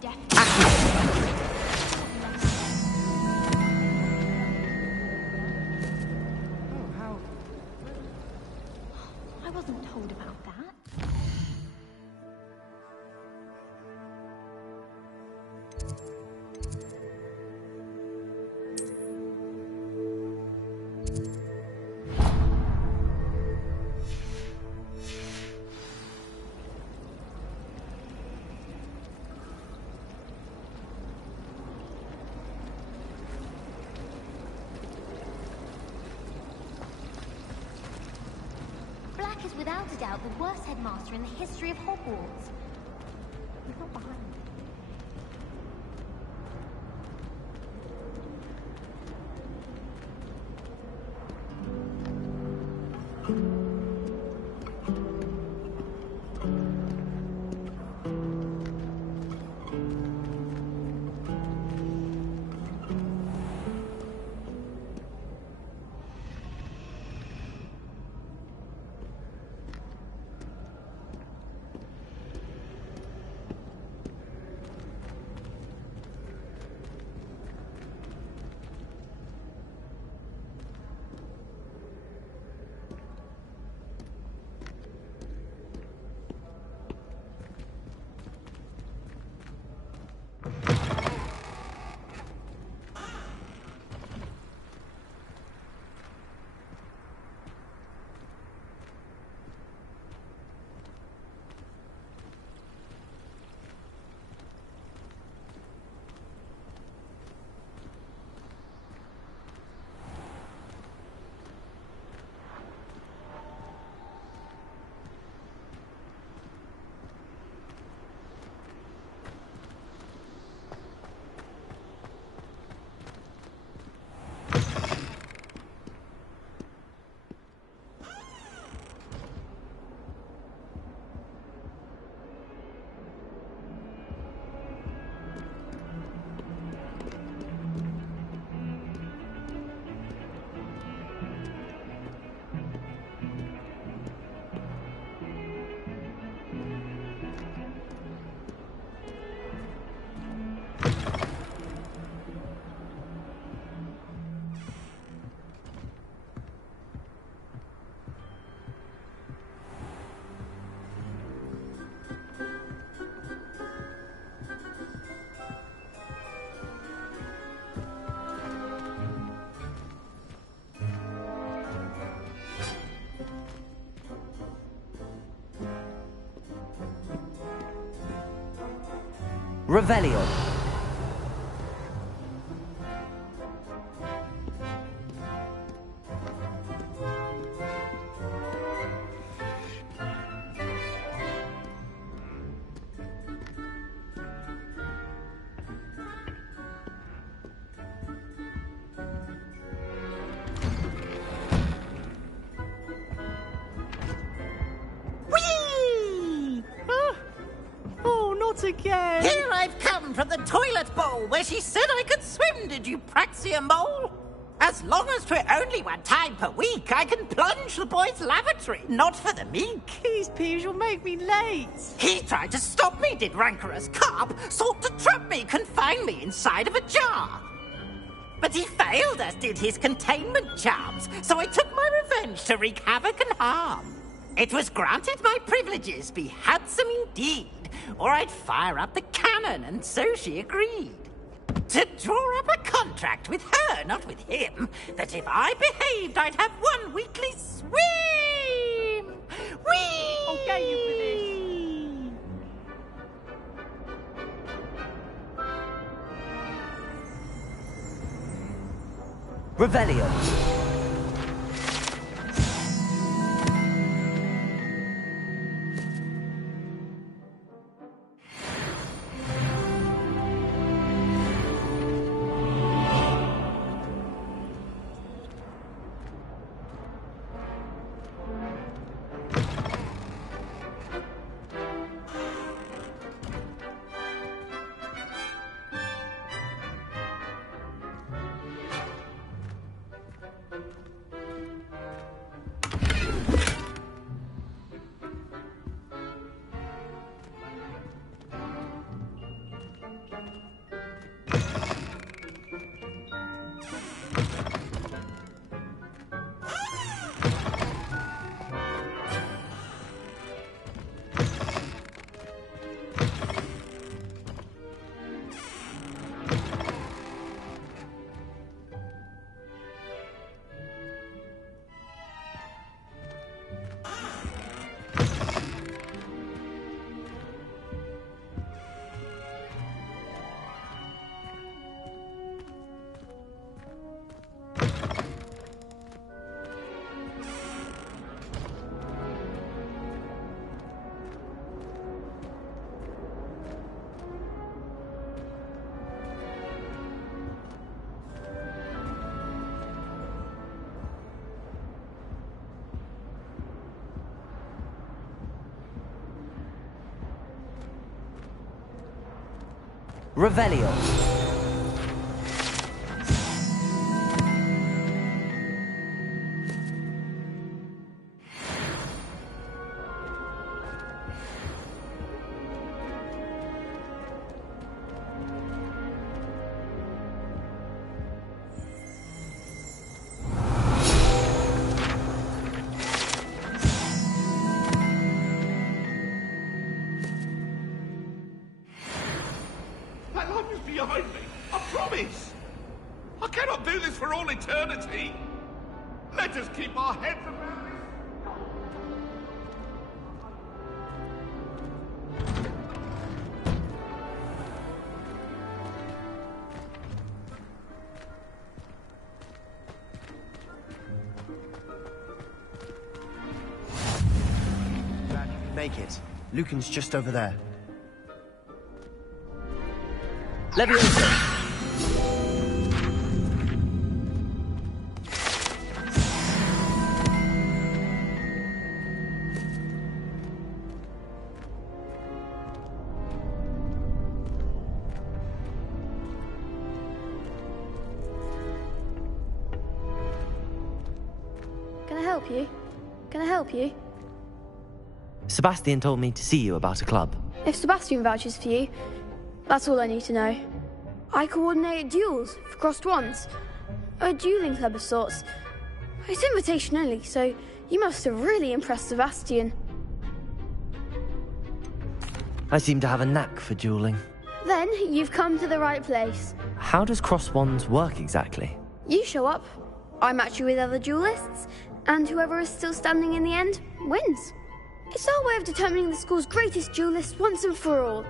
definitely... Oh, how... I wasn't told about that. Black is without a doubt the worst headmaster in the history of Hogwarts. He's not behind me. Revelio. Whee! Oh, not again! Here I've come from the toilet bowl where she said I could swim, did you praxia mole? As long as 'twere only one time per week, I can plunge the boy's lavatory, not for the meek. Please, Peeves, you'll make me late. He tried to stop me, did rancorous carp, sought to trap me, confine me inside of a jar. But he failed, as did his containment charms, so I took my revenge to wreak havoc and harm. It was granted my privileges be handsome indeed, or I'd fire up the cannon, and so she agreed. To draw up a contract with her, not with him, that if I behaved, I'd have one weekly swim! Whee! I'll get you for this. Revelio. Revelio. That line is behind me. I promise. I cannot do this for all eternity. Let us keep our heads around this. Glad you can make it. Lucan's just over there. Leviosa. Can I help you? Can I help you? Sebastian told me to see you about a club. If Sebastian vouches for you, that's all I need to know. I coordinate duels for crossed wands. A dueling club of sorts. It's invitation only, so you must have really impressed Sebastian. I seem to have a knack for dueling. Then you've come to the right place. How does cross wands work exactly? You show up, I match you with other duelists, and whoever is still standing in the end wins. It's our way of determining the school's greatest duelist once and for all.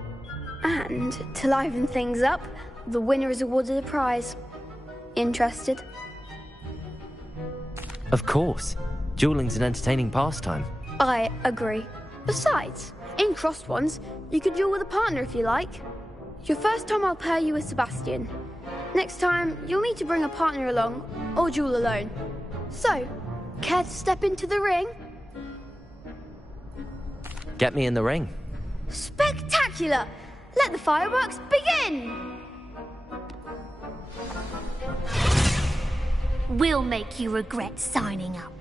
And to liven things up, the winner is awarded a prize. Interested? Of course. Dueling's an entertaining pastime. I agree. Besides, in crossed ones, you could duel with a partner if you like. Your first time I'll pair you with Sebastian. Next time, you'll need to bring a partner along, or duel alone. So, care to step into the ring? Get me in the ring. Spectacular! Let the fireworks begin! We'll make you regret signing up.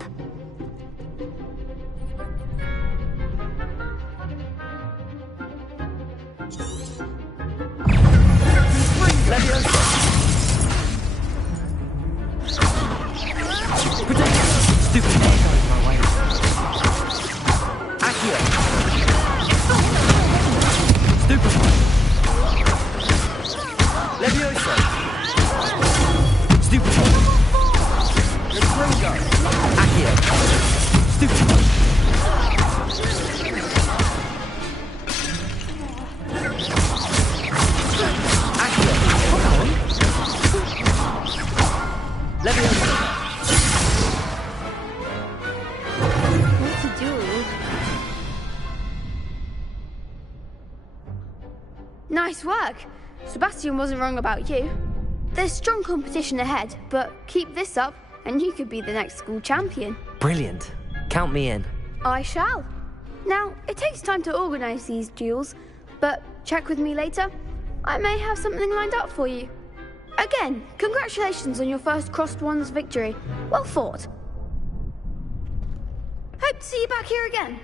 Stupid man going my way. Accio. Stupid one. Leviosa. Stupid one. Accio. Stupid one. Accio. Leviosa. What to do? Nice work. Sebastian wasn't wrong about you. There's strong competition ahead, but keep this up and you could be the next school champion. Brilliant. Count me in. I shall. Now, it takes time to organise these duels, but check with me later. I may have something lined up for you. Again, congratulations on your first crossed wands victory. Well fought. Hope to see you back here again.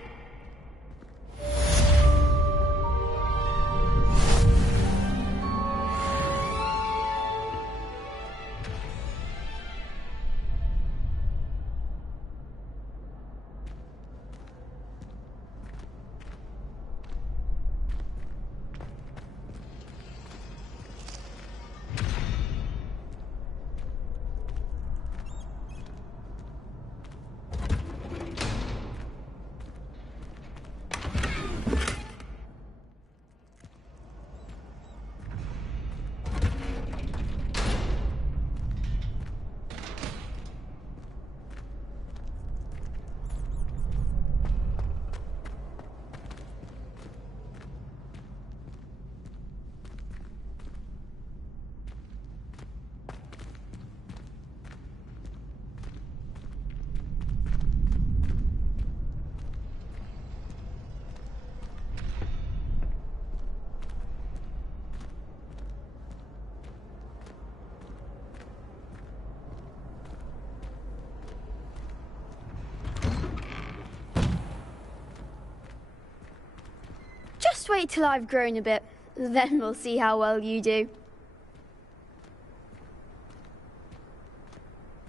wait till I've grown a bit. Then we'll see how well you do.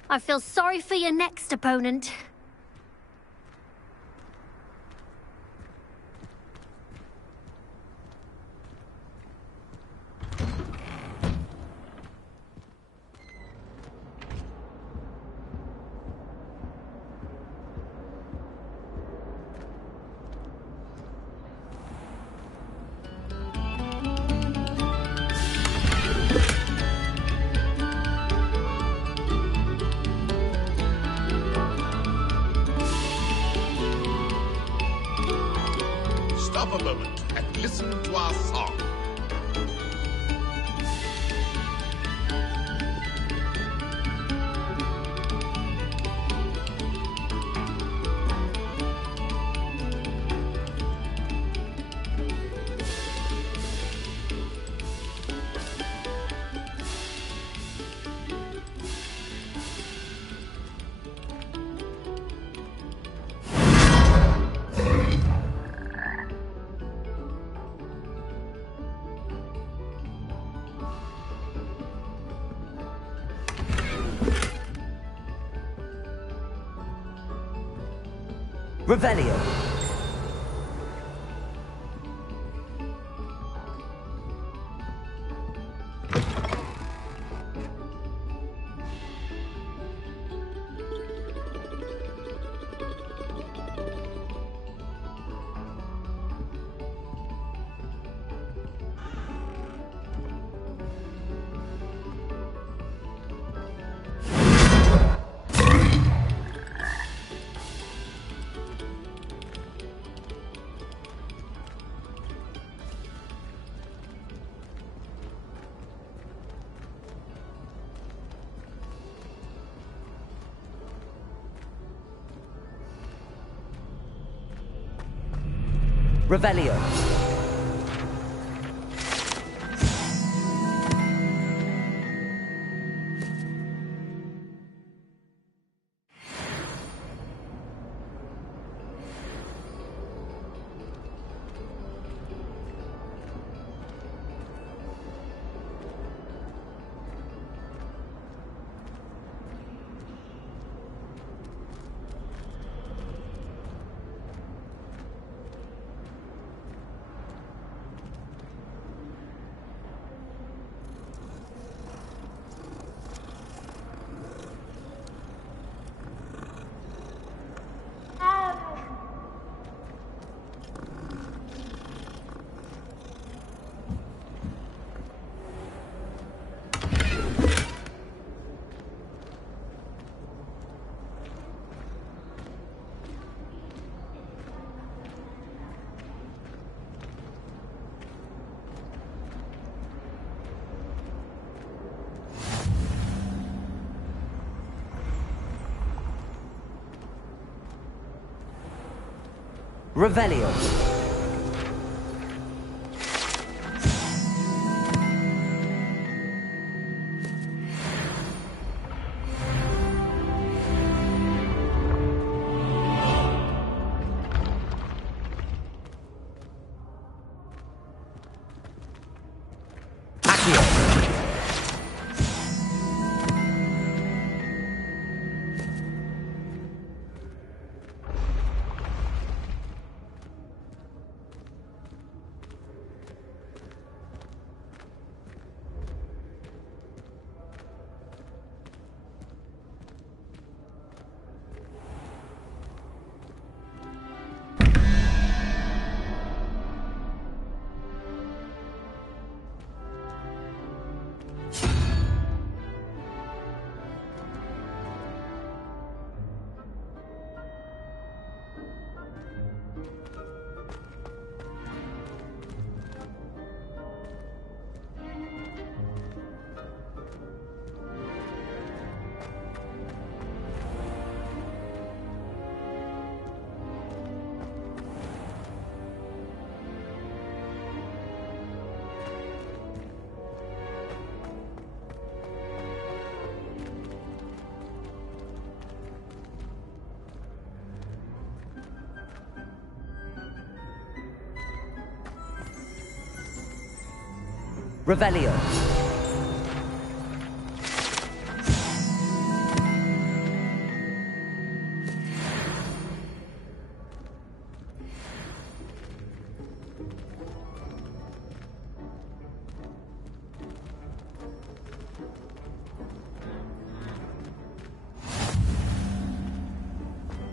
I feel sorry for your next opponent. Stop a moment and listen to our song. Revelio. Revelio. Revelio. Revelio.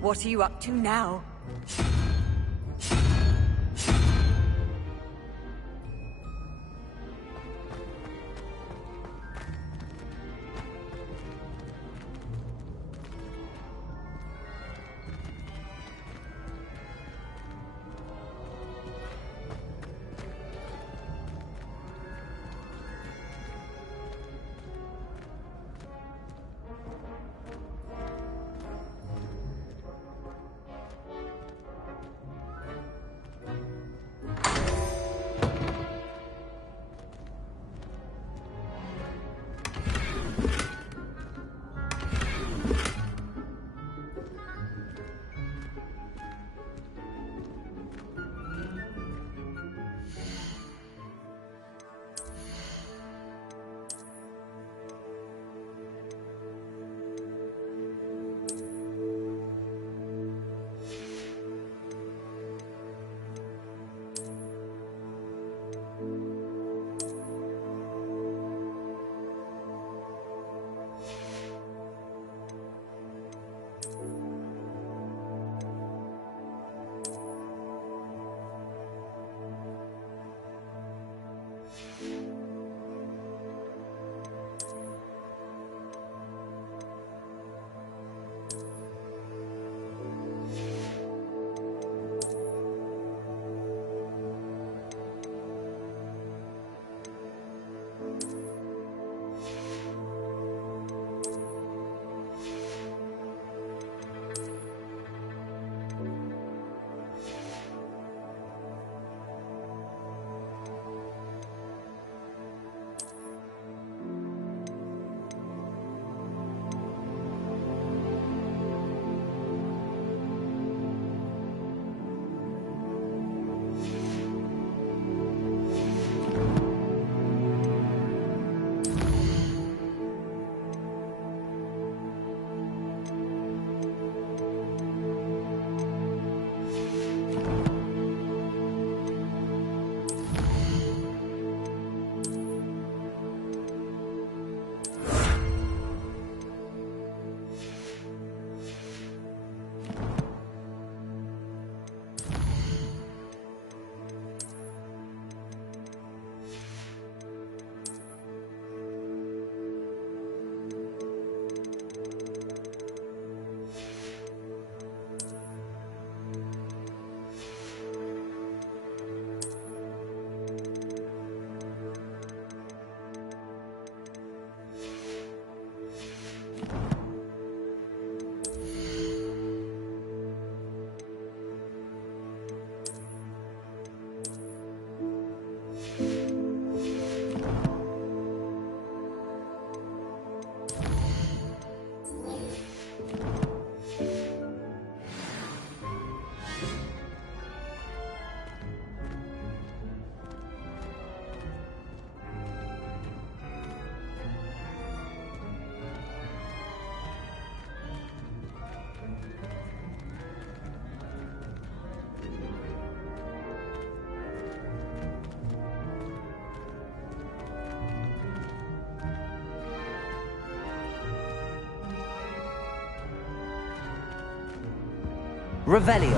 What are you up to now? Revelio.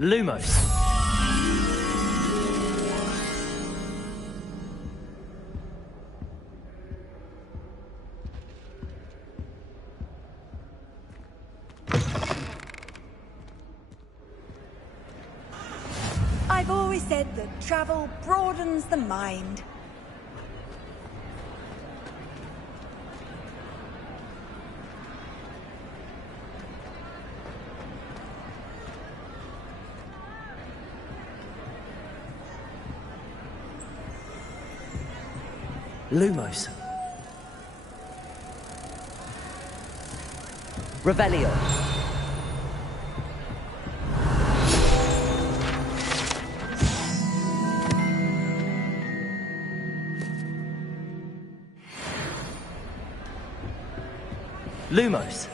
Lumos. I've always said that travel broadens the mind. Lumos. Revelio. Lumos.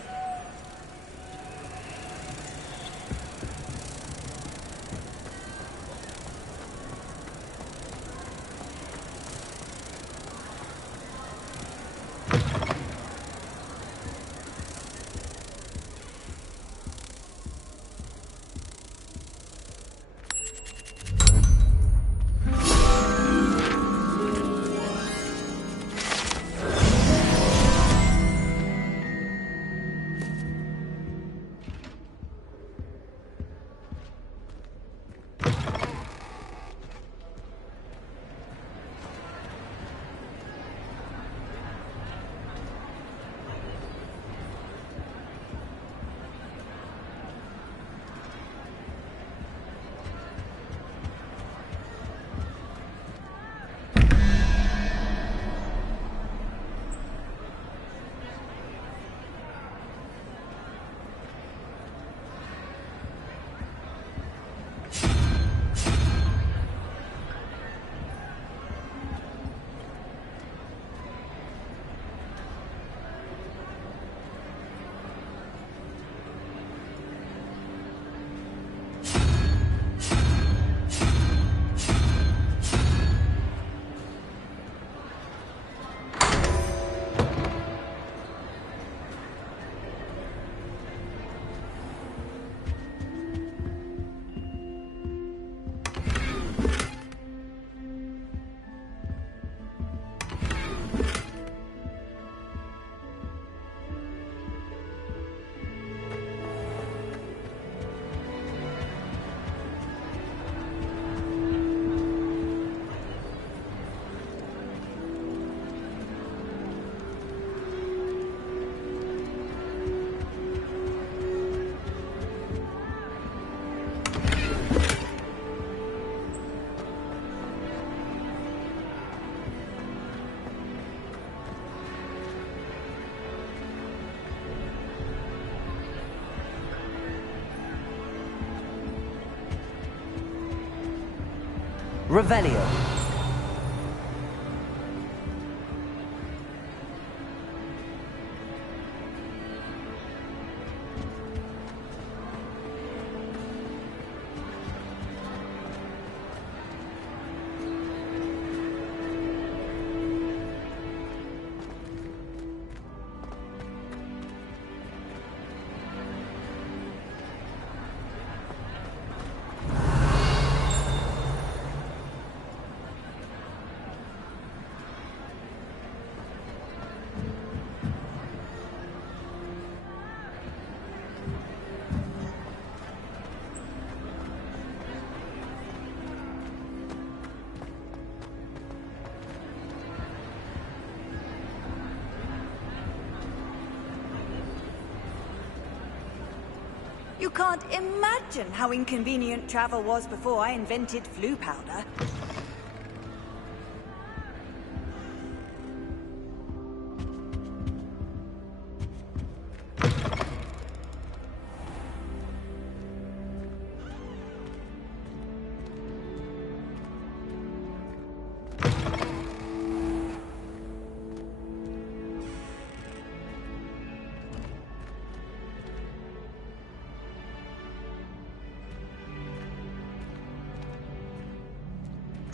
Revelio. You can't imagine how inconvenient travel was before I invented flu powder.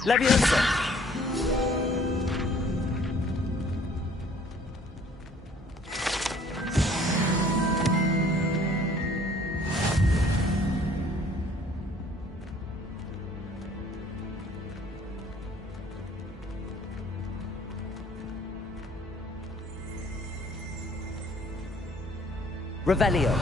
Leviosa. Revelio.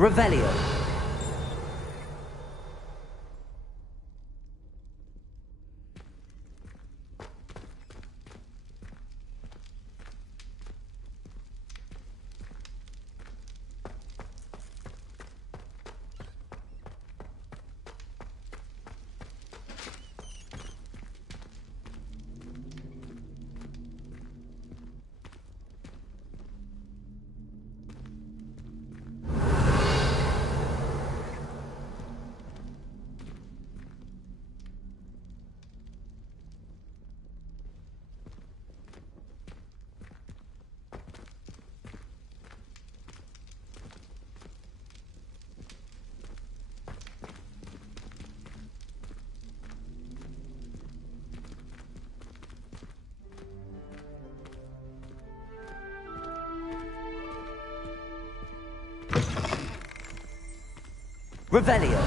Revelio. Revelio.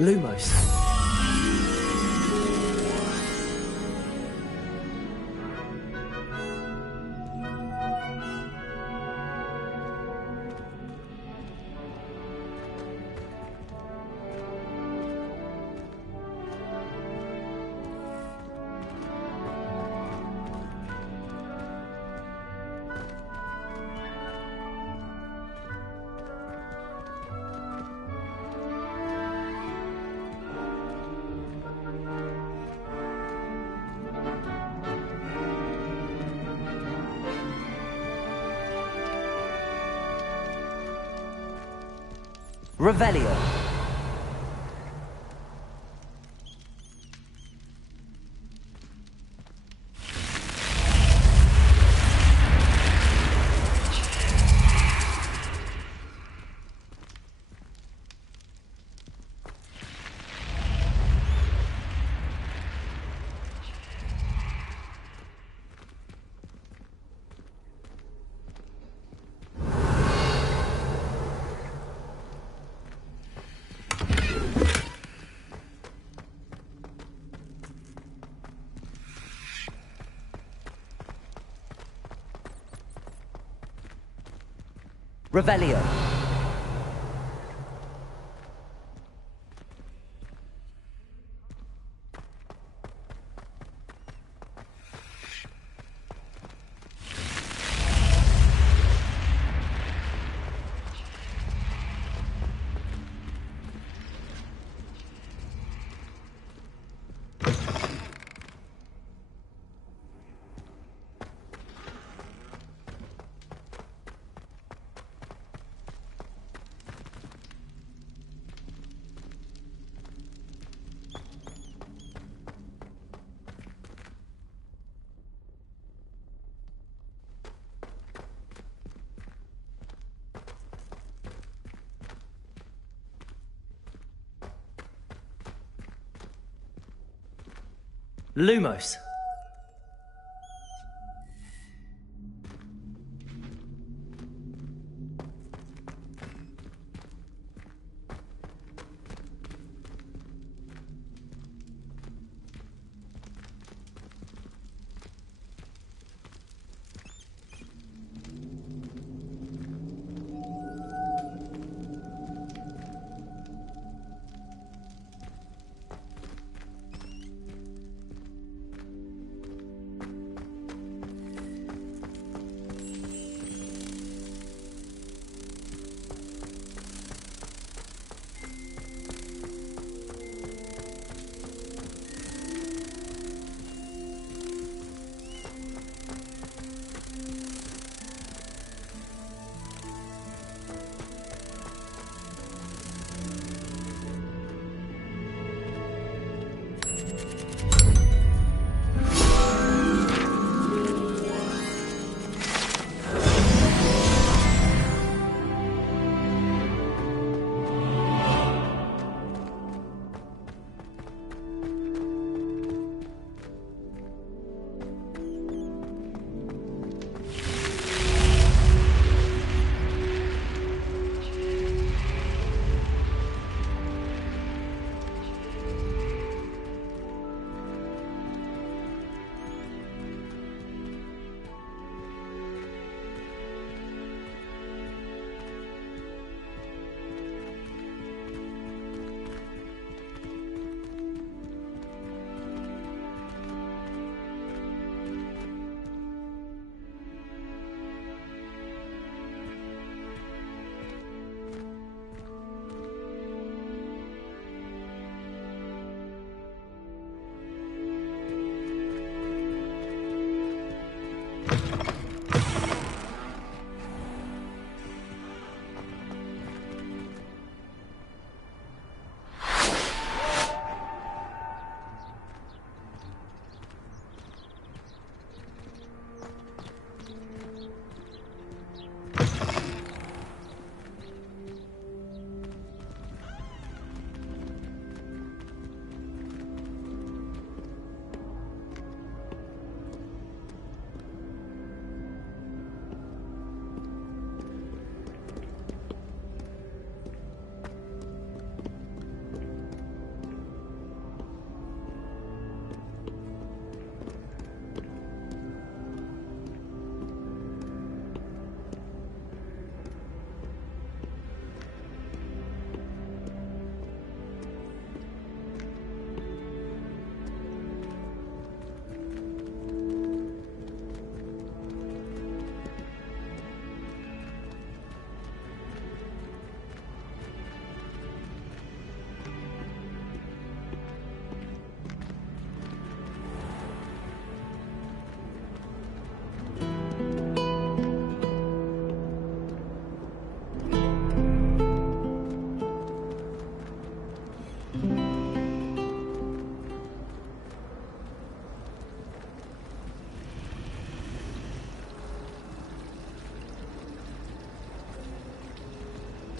Lumos. Revelio. Revelio. Lumos.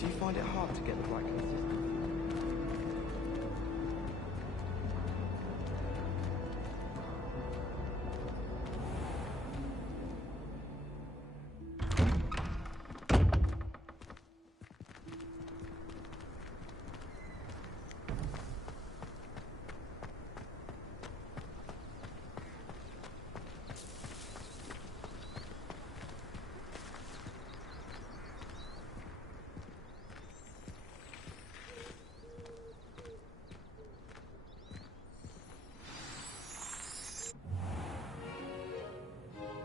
Do you find it hard to get the right consistency?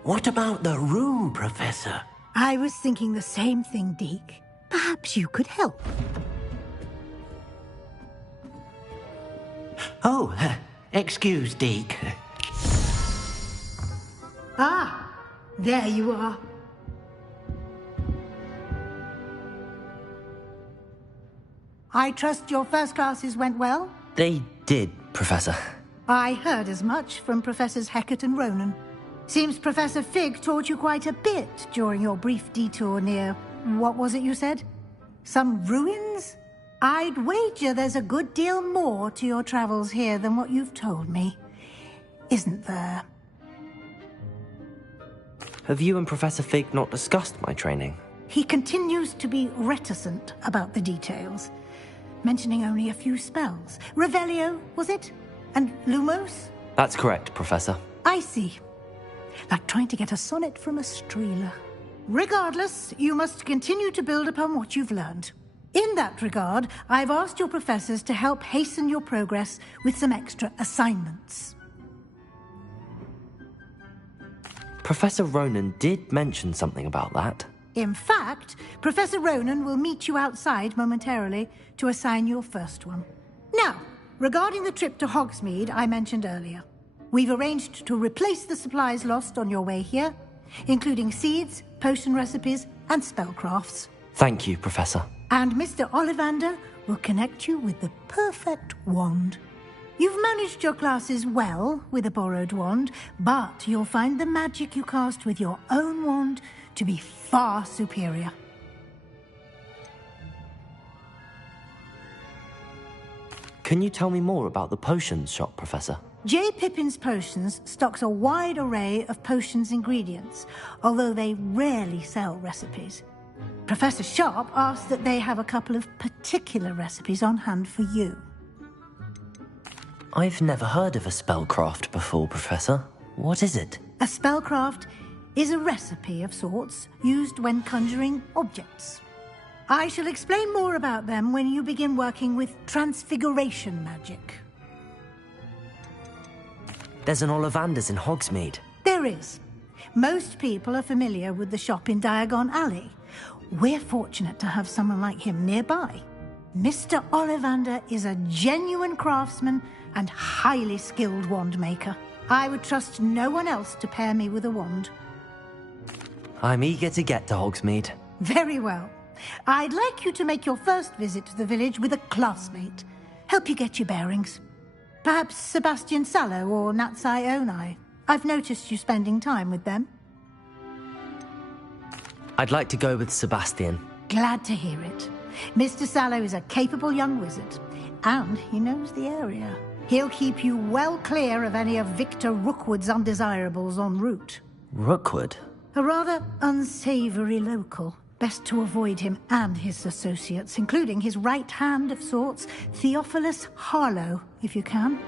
What about the room, Professor? I was thinking the same thing, Deke. Perhaps you could help. Oh, excuse, Deke. Ah, there you are. I trust your first classes went well? They did, Professor. I heard as much from Professors Hecat and Ronan. Seems Professor Fig taught you quite a bit during your brief detour near... what was it you said? Some ruins? I'd wager there's a good deal more to your travels here than what you've told me. isn't there? Have you and Professor Fig not discussed my training? He continues to be reticent about the details, mentioning only a few spells. Revelio, was it? And Lumos? That's correct, Professor. I see. Like trying to get a sonnet from a streeler. Regardless, you must continue to build upon what you've learned. In that regard, I've asked your professors to help hasten your progress with some extra assignments. Professor Ronan did mention something about that. In fact, Professor Ronan will meet you outside momentarily to assign your first one. Now, regarding the trip to Hogsmeade I mentioned earlier, we've arranged to replace the supplies lost on your way here, including seeds, potion recipes, and spellcrafts. Thank you, Professor. And Mr. Ollivander will connect you with the perfect wand. You've managed your classes well with a borrowed wand, but you'll find the magic you cast with your own wand to be far superior. Can you tell me more about the potions shop, Professor? J. Pippin's Potions stocks a wide array of potions ingredients, although they rarely sell recipes. Professor Sharp asked that they have a couple of particular recipes on hand for you. I've never heard of a spellcraft before, Professor. What is it? A spellcraft is a recipe of sorts used when conjuring objects. I shall explain more about them when you begin working with transfiguration magic. There's an Ollivander's in Hogsmeade. There is. Most people are familiar with the shop in Diagon Alley. We're fortunate to have someone like him nearby. Mr. Ollivander is a genuine craftsman and highly skilled wand maker. I would trust no one else to pair me with a wand. I'm eager to get to Hogsmeade. Very well. I'd like you to make your first visit to the village with a classmate. Help you get your bearings. Perhaps Sebastian Sallow or Natsai Onai. I've noticed you spending time with them. I'd like to go with Sebastian. Glad to hear it. Mr. Sallow is a capable young wizard, and he knows the area. He'll keep you well clear of any of Victor Rookwood's undesirables en route. Rookwood? A rather unsavory local. Best to avoid him and his associates, including his right hand of sorts, Theophilus Harlow, if you can.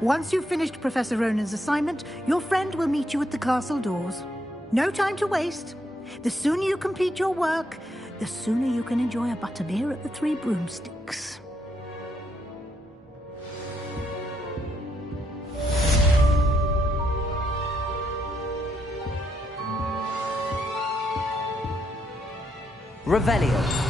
Once you've finished Professor Ronan's assignment, your friend will meet you at the castle doors. No time to waste. The sooner you complete your work, the sooner you can enjoy a butterbeer at the Three Broomsticks. Revelio.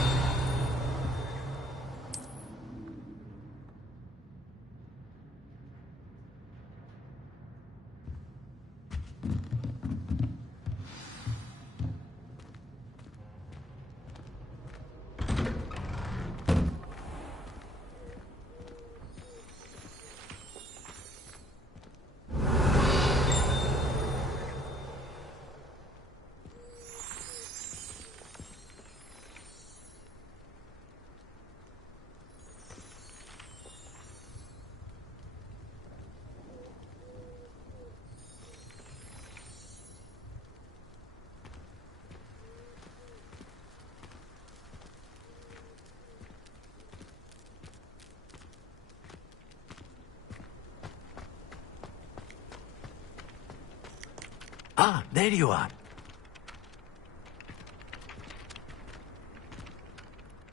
Ah, there you are.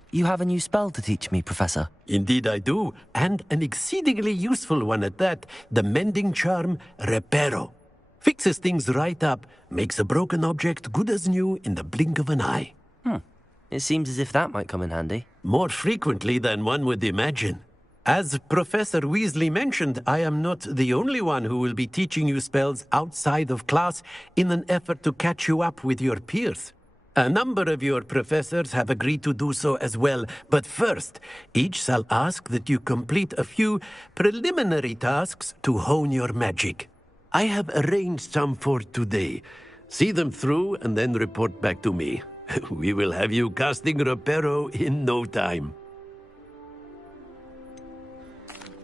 You have a new spell to teach me, Professor. Indeed I do, and an exceedingly useful one at that. The mending charm, Reparo. Fixes things right up, makes a broken object good as new in the blink of an eye. It seems as if that might come in handy. More frequently than one would imagine. As Professor Weasley mentioned, I am not the only one who will be teaching you spells outside of class in an effort to catch you up with your peers. A number of your professors have agreed to do so as well, but first, each shall ask that you complete a few preliminary tasks to hone your magic. I have arranged some for today. See them through and then report back to me. We will have you casting Reparo in no time.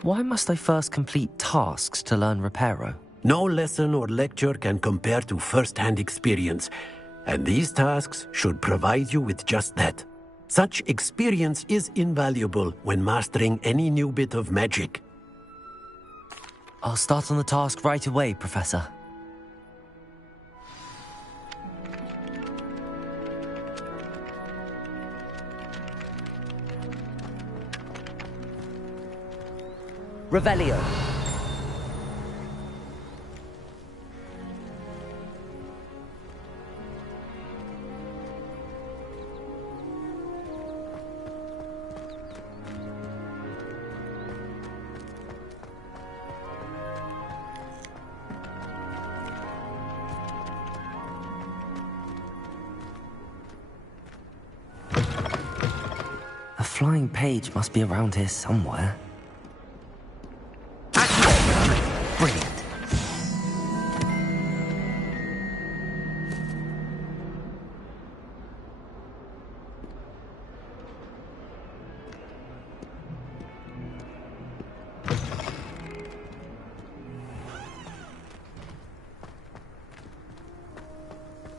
Why must I first complete tasks to learn Reparo? No lesson or lecture can compare to first-hand experience, and these tasks should provide you with just that. Such experience is invaluable when mastering any new bit of magic. I'll start on the task right away, Professor. Revelio. A flying page must be around here somewhere. Brilliant.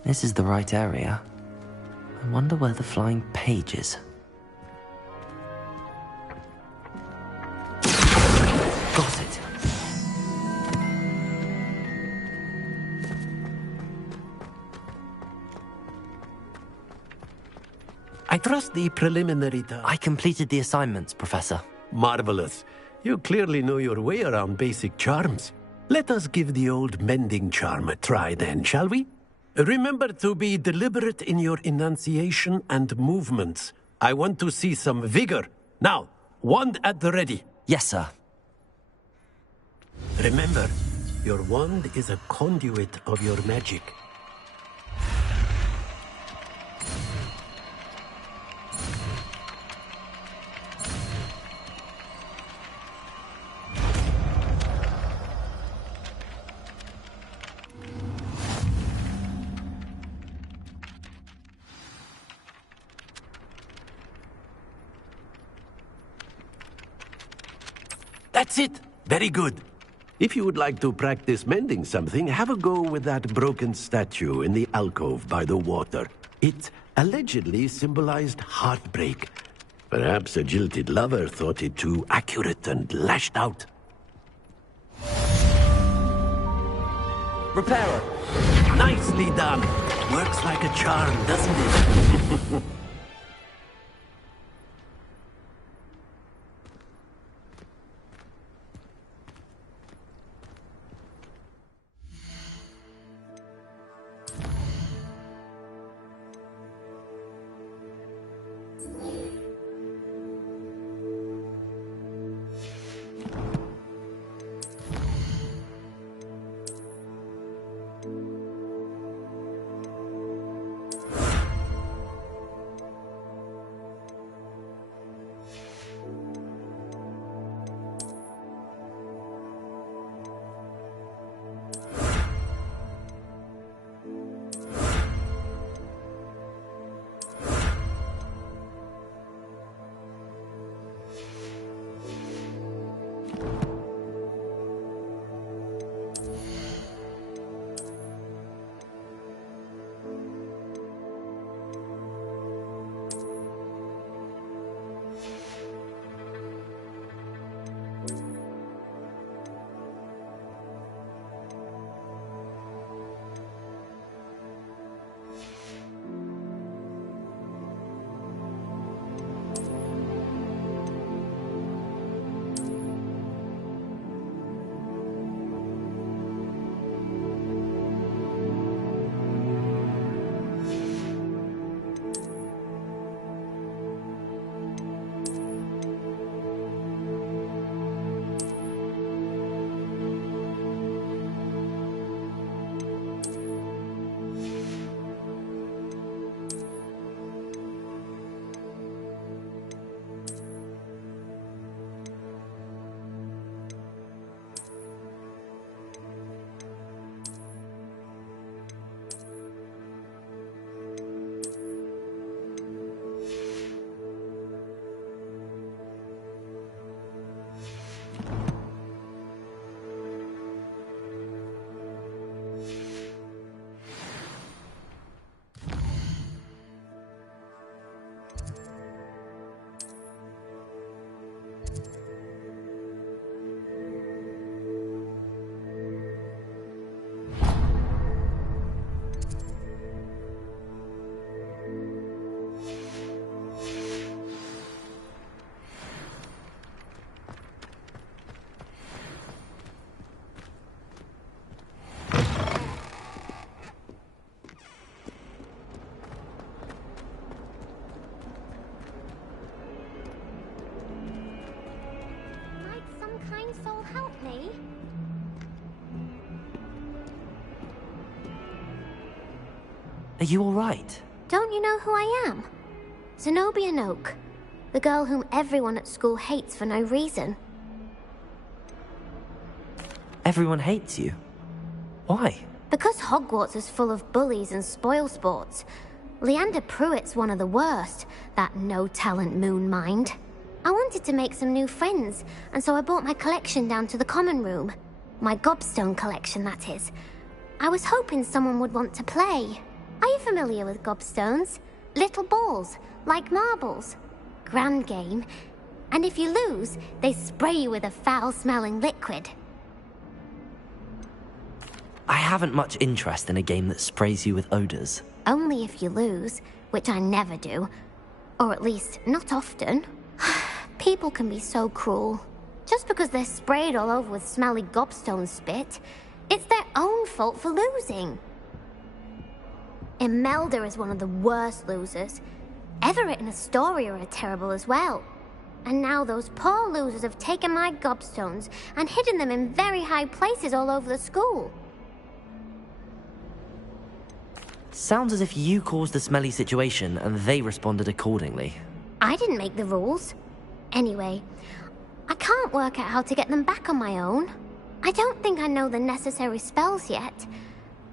This is the right area. I wonder where the flying page is. Got it. I trust the preliminary task. I completed the assignments, Professor. Marvelous. You clearly know your way around basic charms. Let us give the old mending charm a try then, shall we? Remember to be deliberate in your enunciation and movements. I want to see some vigor. Now, wand at the ready. Yes, sir. Remember, your wand is a conduit of your magic. That's it! Very good. If you would like to practice mending something, have a go with that broken statue in the alcove by the water. It allegedly symbolized heartbreak. Perhaps a jilted lover thought it too accurate and lashed out. Reparo! Nicely done! Works like a charm, doesn't it? Are you alright? Don't you know who I am? Zenobia Noak, the girl whom everyone at school hates for no reason. Everyone hates you. Why? Because Hogwarts is full of bullies and spoilsports. Leander Pruitt's one of the worst, that no-talent moon mind. I wanted to make some new friends, and so I brought my collection down to the common room. My gobstone collection, that is. I was hoping someone would want to play. Are you familiar with gobstones? Little balls, like marbles. Grand game. And if you lose, they spray you with a foul-smelling liquid. I haven't much interest in a game that sprays you with odors. Only if you lose, which I never do. Or at least, not often. People can be so cruel. Just because they're sprayed all over with smelly gobstone spit, it's their own fault for losing. Imelda is one of the worst losers. Everett and Astoria are terrible as well. And now those poor losers have taken my gobstones and hidden them in very high places all over the school. Sounds as if you caused the smelly situation and they responded accordingly. I didn't make the rules. Anyway, I can't work out how to get them back on my own. I don't think I know the necessary spells yet.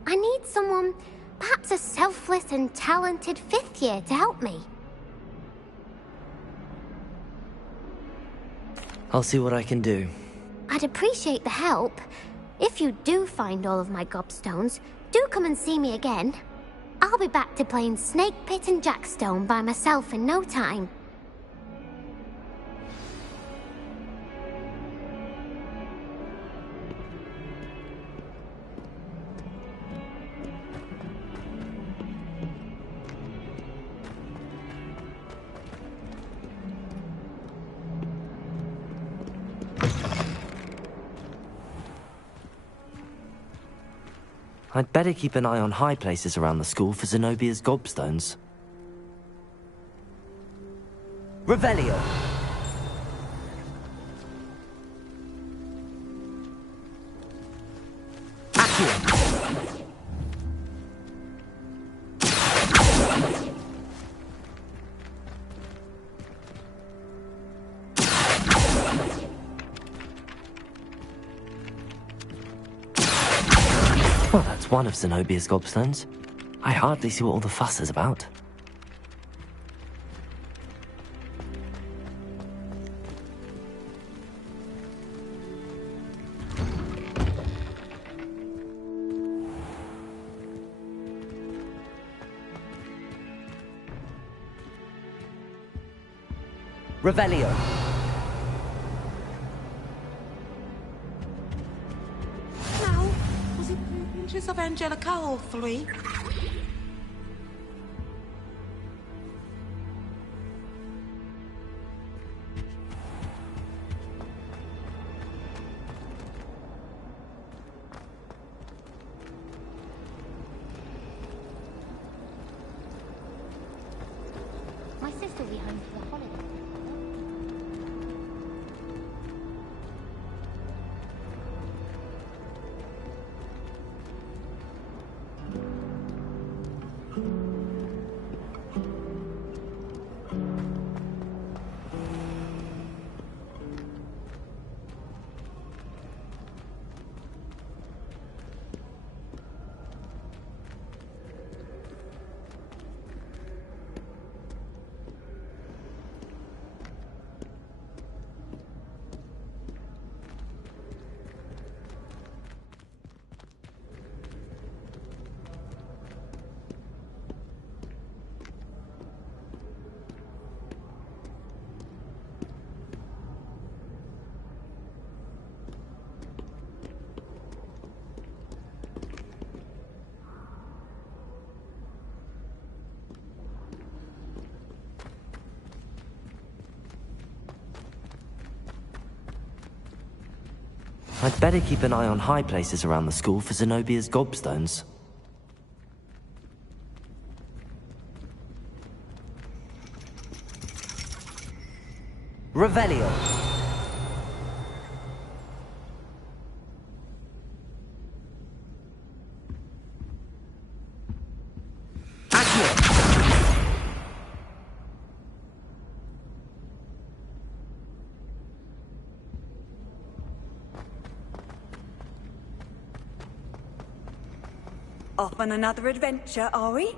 I need someone, perhaps a selfless and talented fifth year to help me. I'll see what I can do. I'd appreciate the help. If you do find all of my gobstones, do come and see me again. I'll be back to playing Snake Pit and Jackstone by myself in no time. I'd better keep an eye on high places around the school for Zenobia's gobstones. Revelio! Accio! Well, that's one of Zenobia's gobstones. I hardly see what all the fuss is about. Revelio. Hello, was it Princess of Angelica, hopefully? My sister will be home for the holiday. I'd better keep an eye on high places around the school for Zenobia's gobstones. Revelio. Off on another adventure, are we?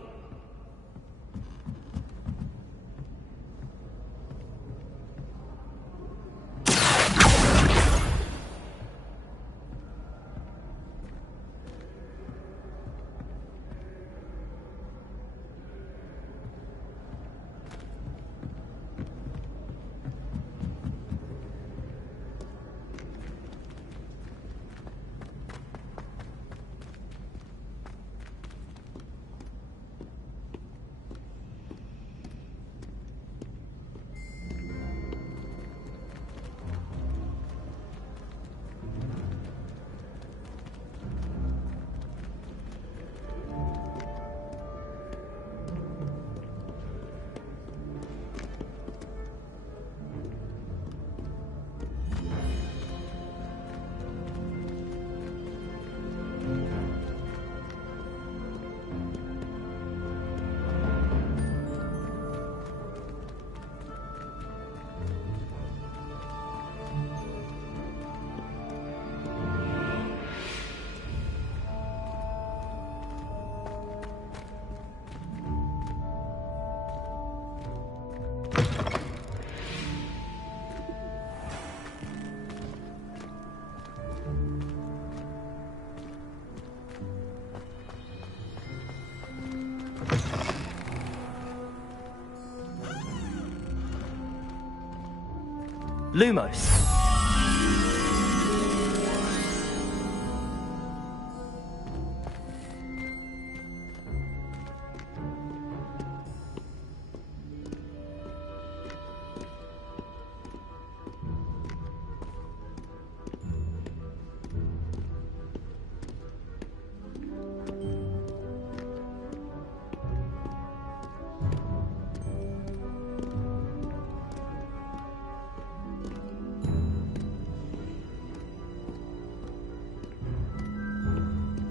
Lumos.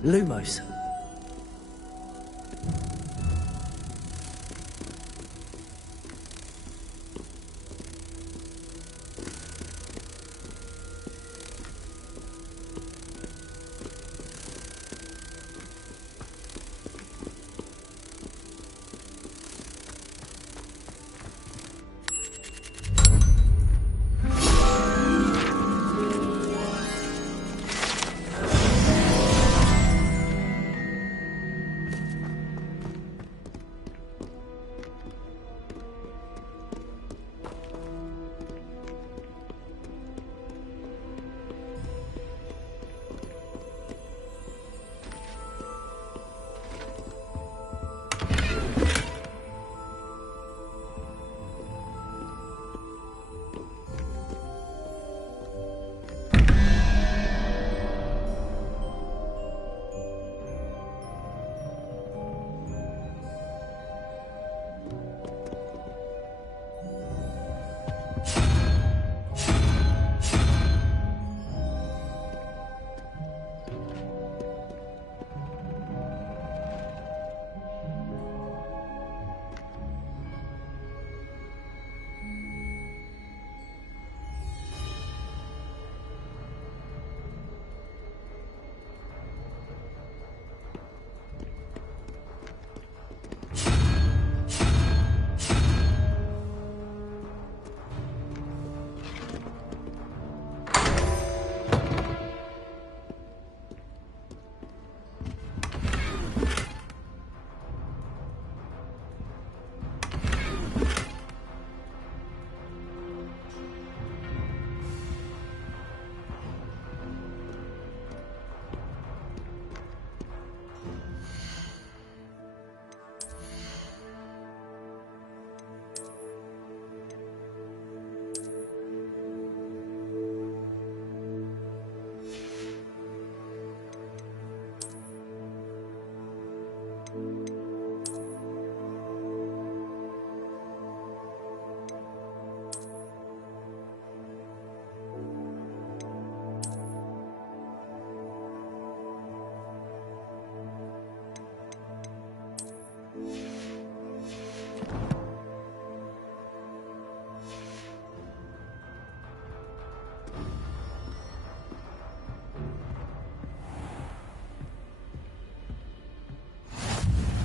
Lumos.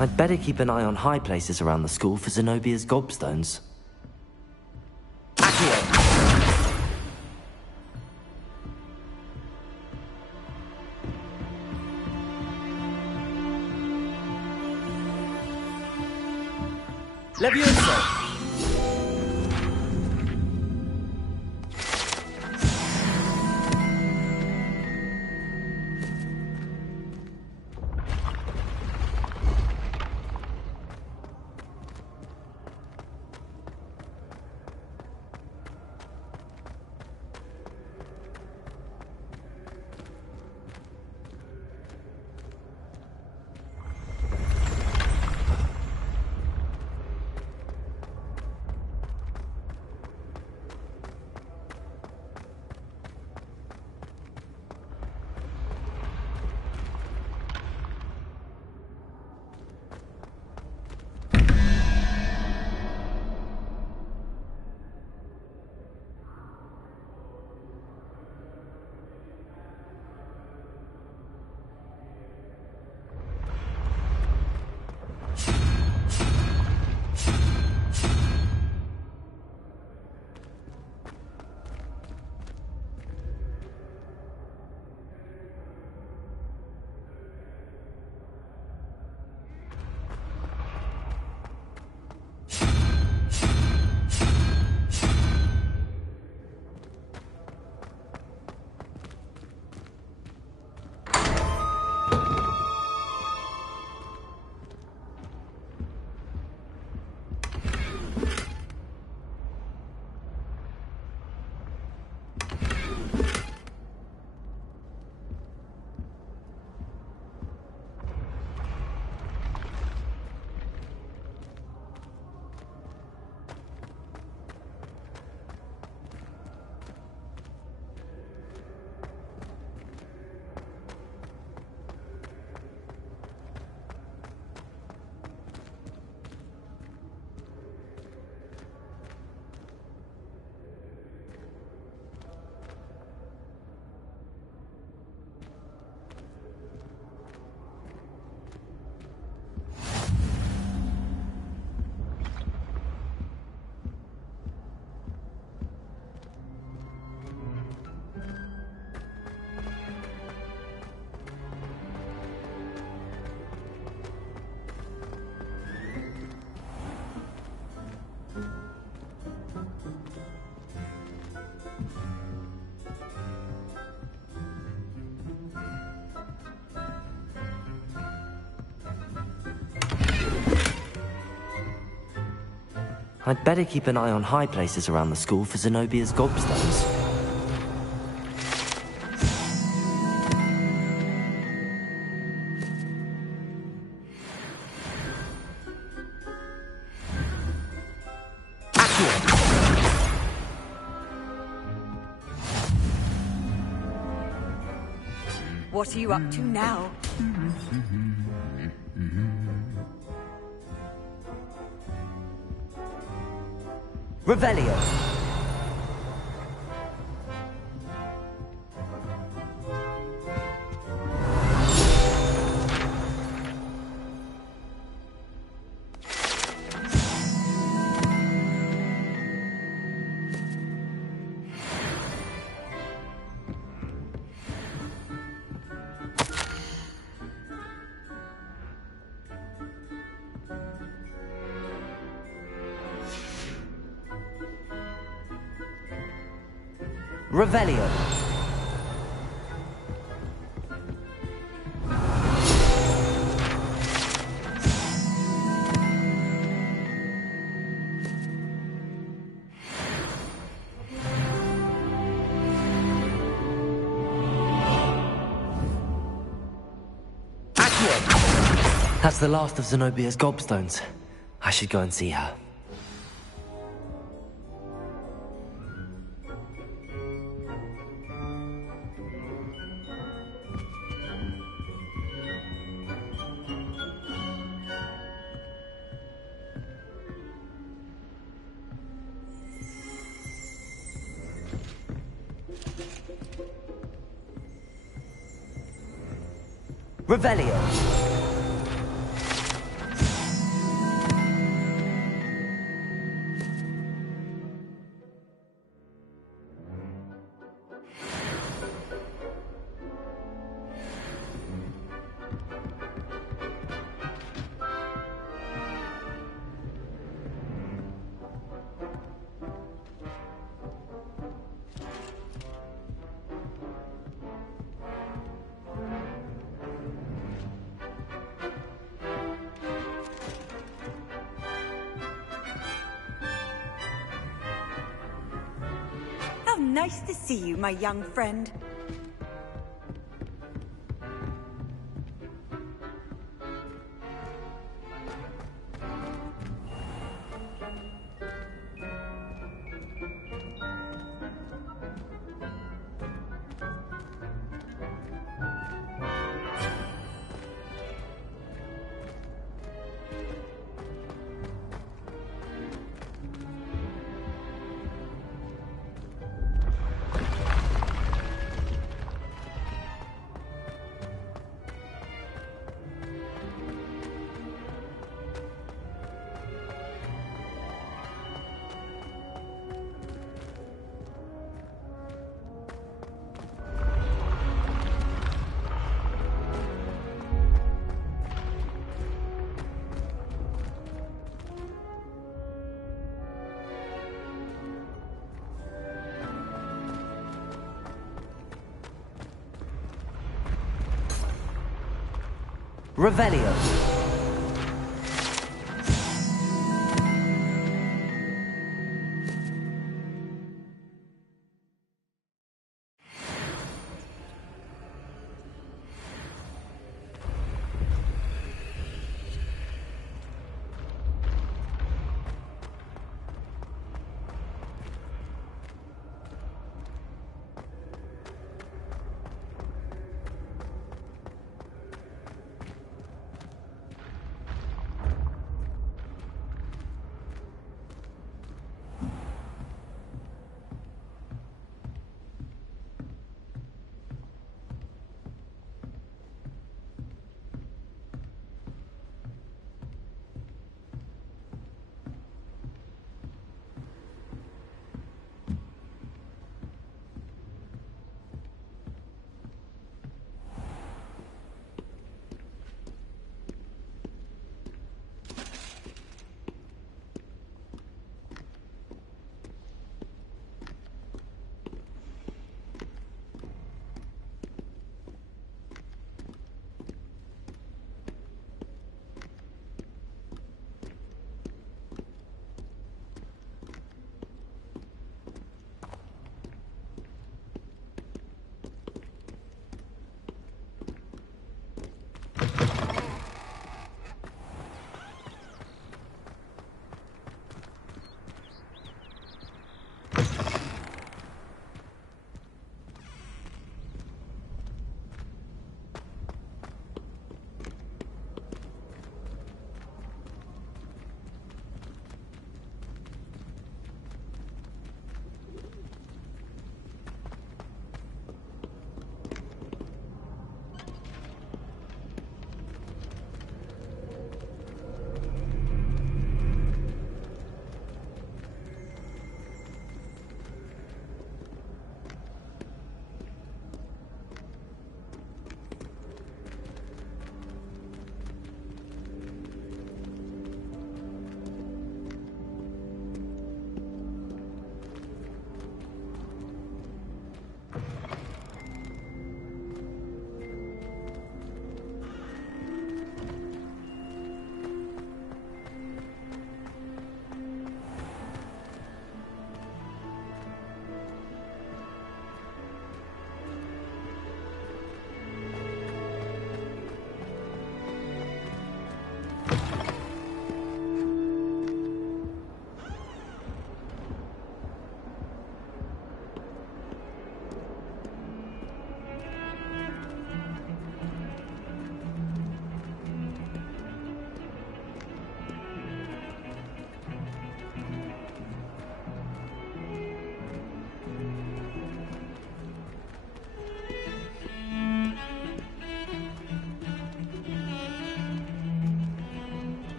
I'd better keep an eye on high places around the school for Zenobia's gobstones. Accio! Levioso! I'd better keep an eye on high places around the school for Zenobia's gobstones. What are you up to now? Revelio. Revelio. That's the last of Zenobia's gobstones. I should go and see her. Revelio. nice to see you, my young friend. Revelio.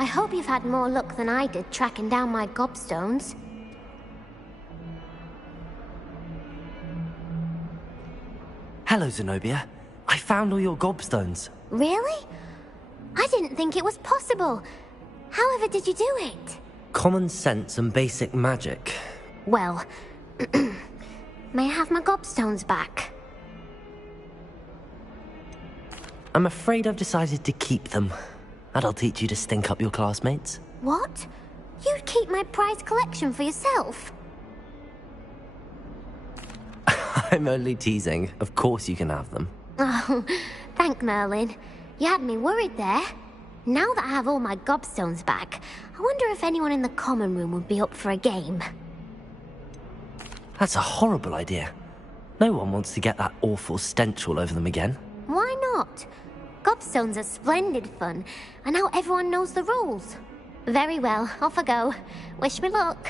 I hope you've had more luck than I did tracking down my gobstones. Hello, Zenobia. I found all your gobstones. Really? I didn't think it was possible. However did you do it? Common sense and basic magic. Well, may I have my gobstones back? I'm afraid I've decided to keep them. That'll teach you to stink up your classmates. What? You'd keep my prized collection for yourself? I'm only teasing. Of course you can have them. Oh, thank Merlin. You had me worried there. Now that I have all my gobstones back, I wonder if anyone in the common room would be up for a game. That's a horrible idea. No one wants to get that awful stench all over them again. Why not? Gobstones are splendid fun, and now everyone knows the rules. Very well, off I go. Wish me luck.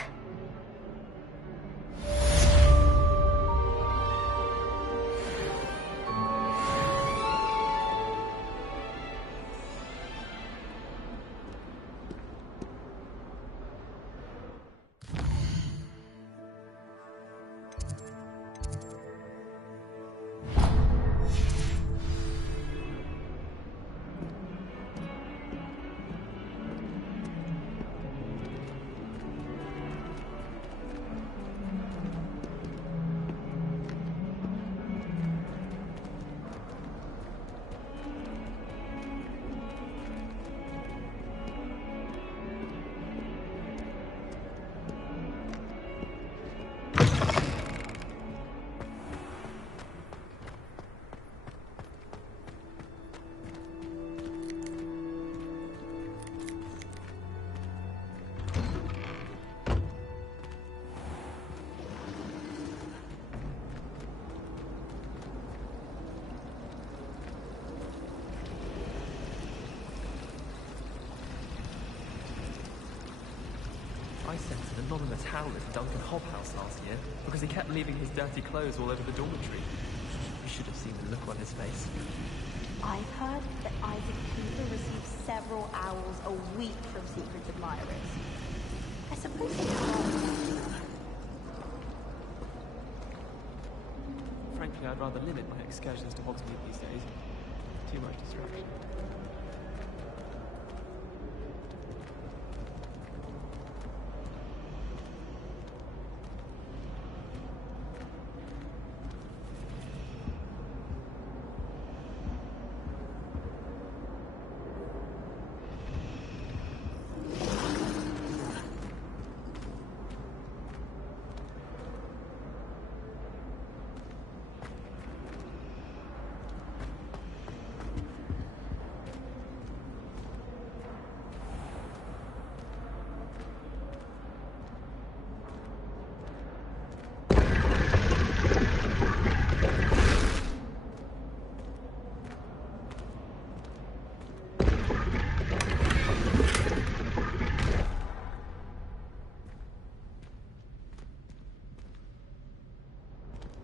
I sent an anonymous howler to Duncan Hobhouse last year because he kept leaving his dirty clothes all over the dormitory. You should have seen the look on his face. I've heard that Isaac Cooper receives several owls a week from secret admirers. I suppose they can't. Frankly, I'd rather limit my excursions to Hogsmeade these days. Too much distraction.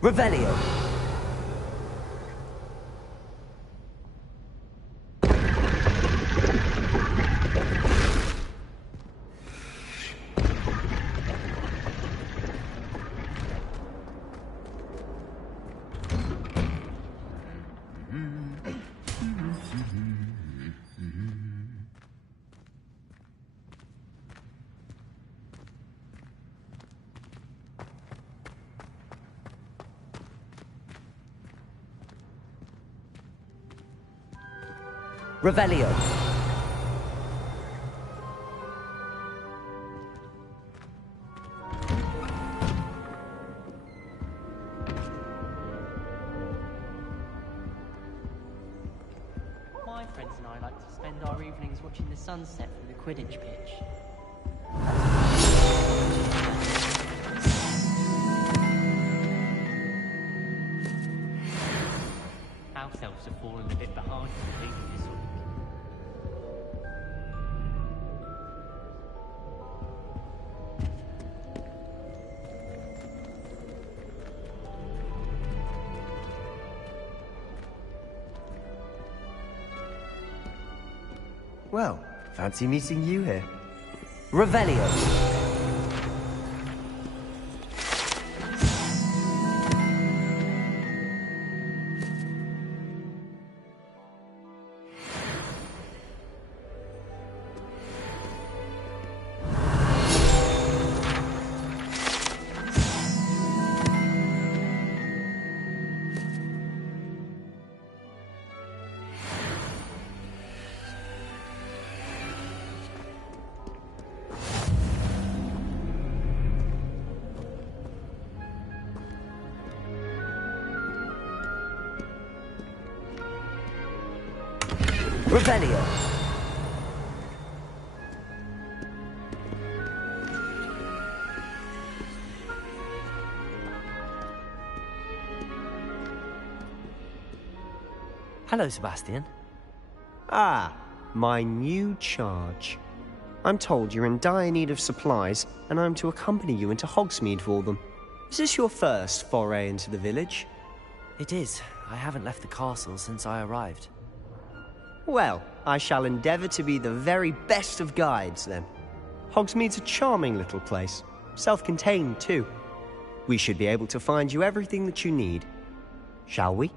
Revelio. Revelio. My friends and I like to spend our evenings watching the sunset from the Quidditch pitch. House elves have fallen a bit behind completely this week. Well, fancy meeting you here. Revelio. Revelio! Hello, Sebastian. Ah, my new charge. I'm told you're in dire need of supplies, and I'm to accompany you into Hogsmeade for them. Is this your first foray into the village? It is. I haven't left the castle since I arrived. Well, I shall endeavour to be the very best of guides, then. Hogsmeade's a charming little place. Self-contained, too. We should be able to find you everything that you need. Shall we?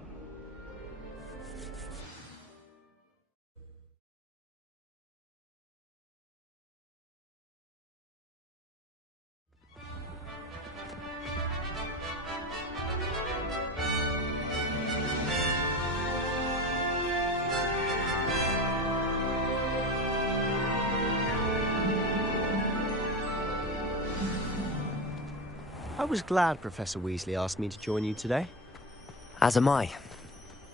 I was glad Professor Weasley asked me to join you today. As am I.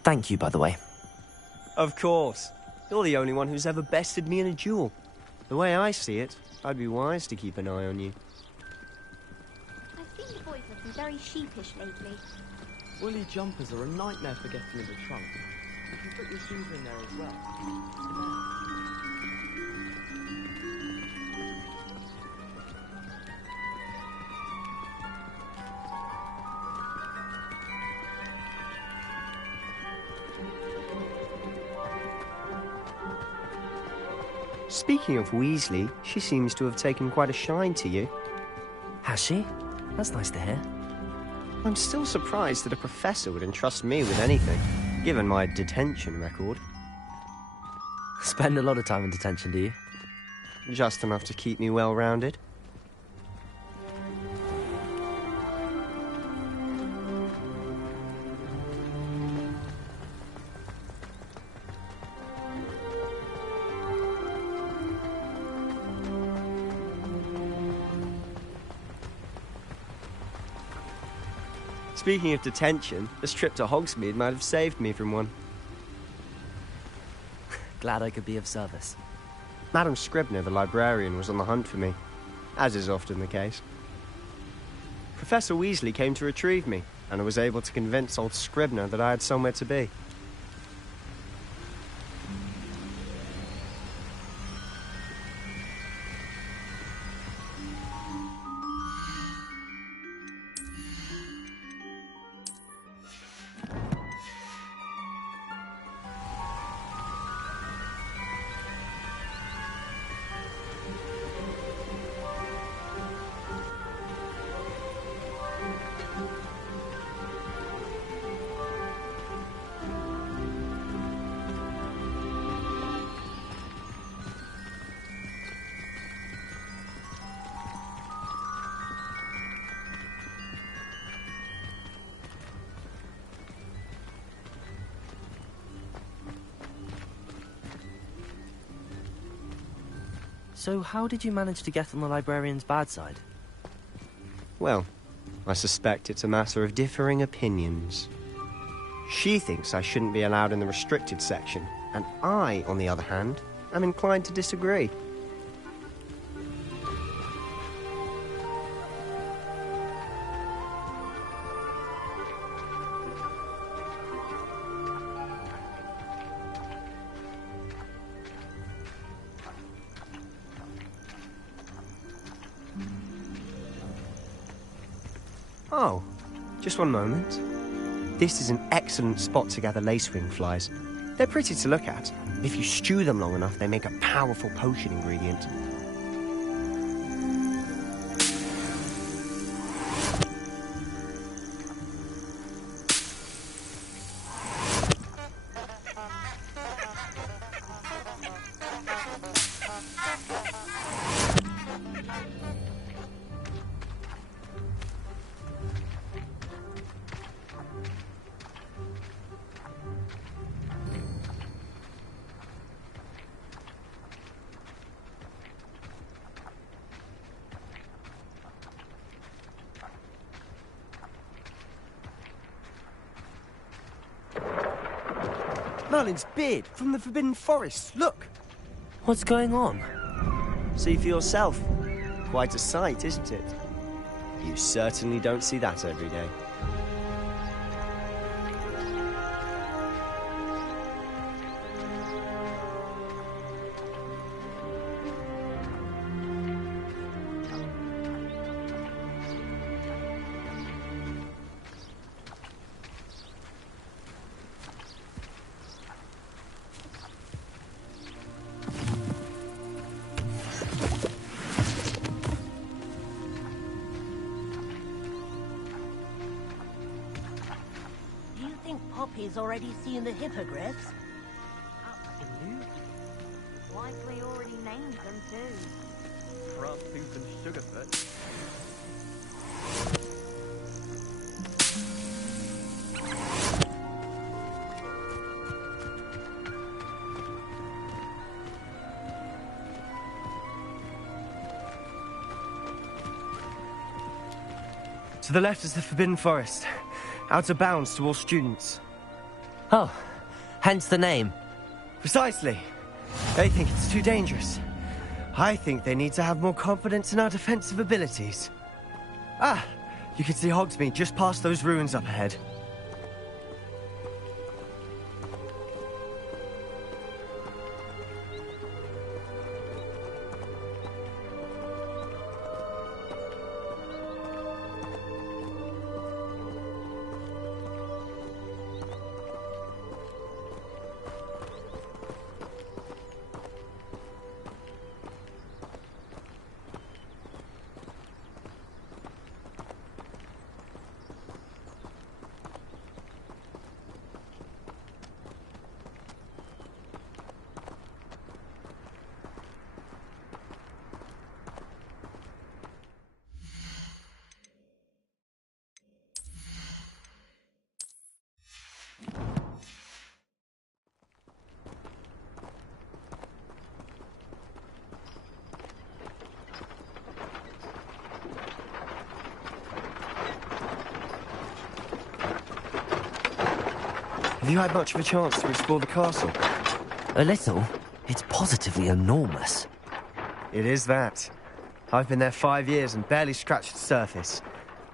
Thank you, by the way. Of course. You're the only one who's ever bested me in a duel. The way I see it, I'd be wise to keep an eye on you. I've seen the boys have been very sheepish lately. Woolly jumpers are a nightmare for getting in the trunk. You can put your shoes in there as well. Speaking of Weasley, she seems to have taken quite a shine to you. Has she? That's nice to hear. I'm still surprised that a professor would entrust me with anything, given my detention record. Spend a lot of time in detention, do you? Just enough to keep me well-rounded. Speaking of detention, this trip to Hogsmeade might have saved me from one. Glad I could be of service. Madam Scribner, the librarian, was on the hunt for me, as is often the case. Professor Weasley came to retrieve me, and I was able to convince old Scribner that I had somewhere to be. So how did you manage to get on the librarian's bad side? Well, I suspect it's a matter of differing opinions. She thinks I shouldn't be allowed in the restricted section, and I, on the other hand, am inclined to disagree. Oh, just one moment. This is an excellent spot to gather lacewing flies. They're pretty to look at. If you stew them long enough, they make a powerful potion ingredient. Merlin's beard from the Forbidden Forest. Look. What's going on? See for yourself. Quite a sight, isn't it? You certainly don't see that every day. Poppy's already seen the hippogriffs? Absolutely. Likely already named them too. Brass tooth and sugarfoot. To the left is the Forbidden Forest. Out of bounds to all students. Oh, hence the name. Precisely. They think it's too dangerous. I think they need to have more confidence in our defensive abilities. Ah, you can see Hogsmeade just past those ruins up ahead. Have you had much of a chance to explore the castle? A little. It's positively enormous. It is that. I've been there 5 years and barely scratched the surface.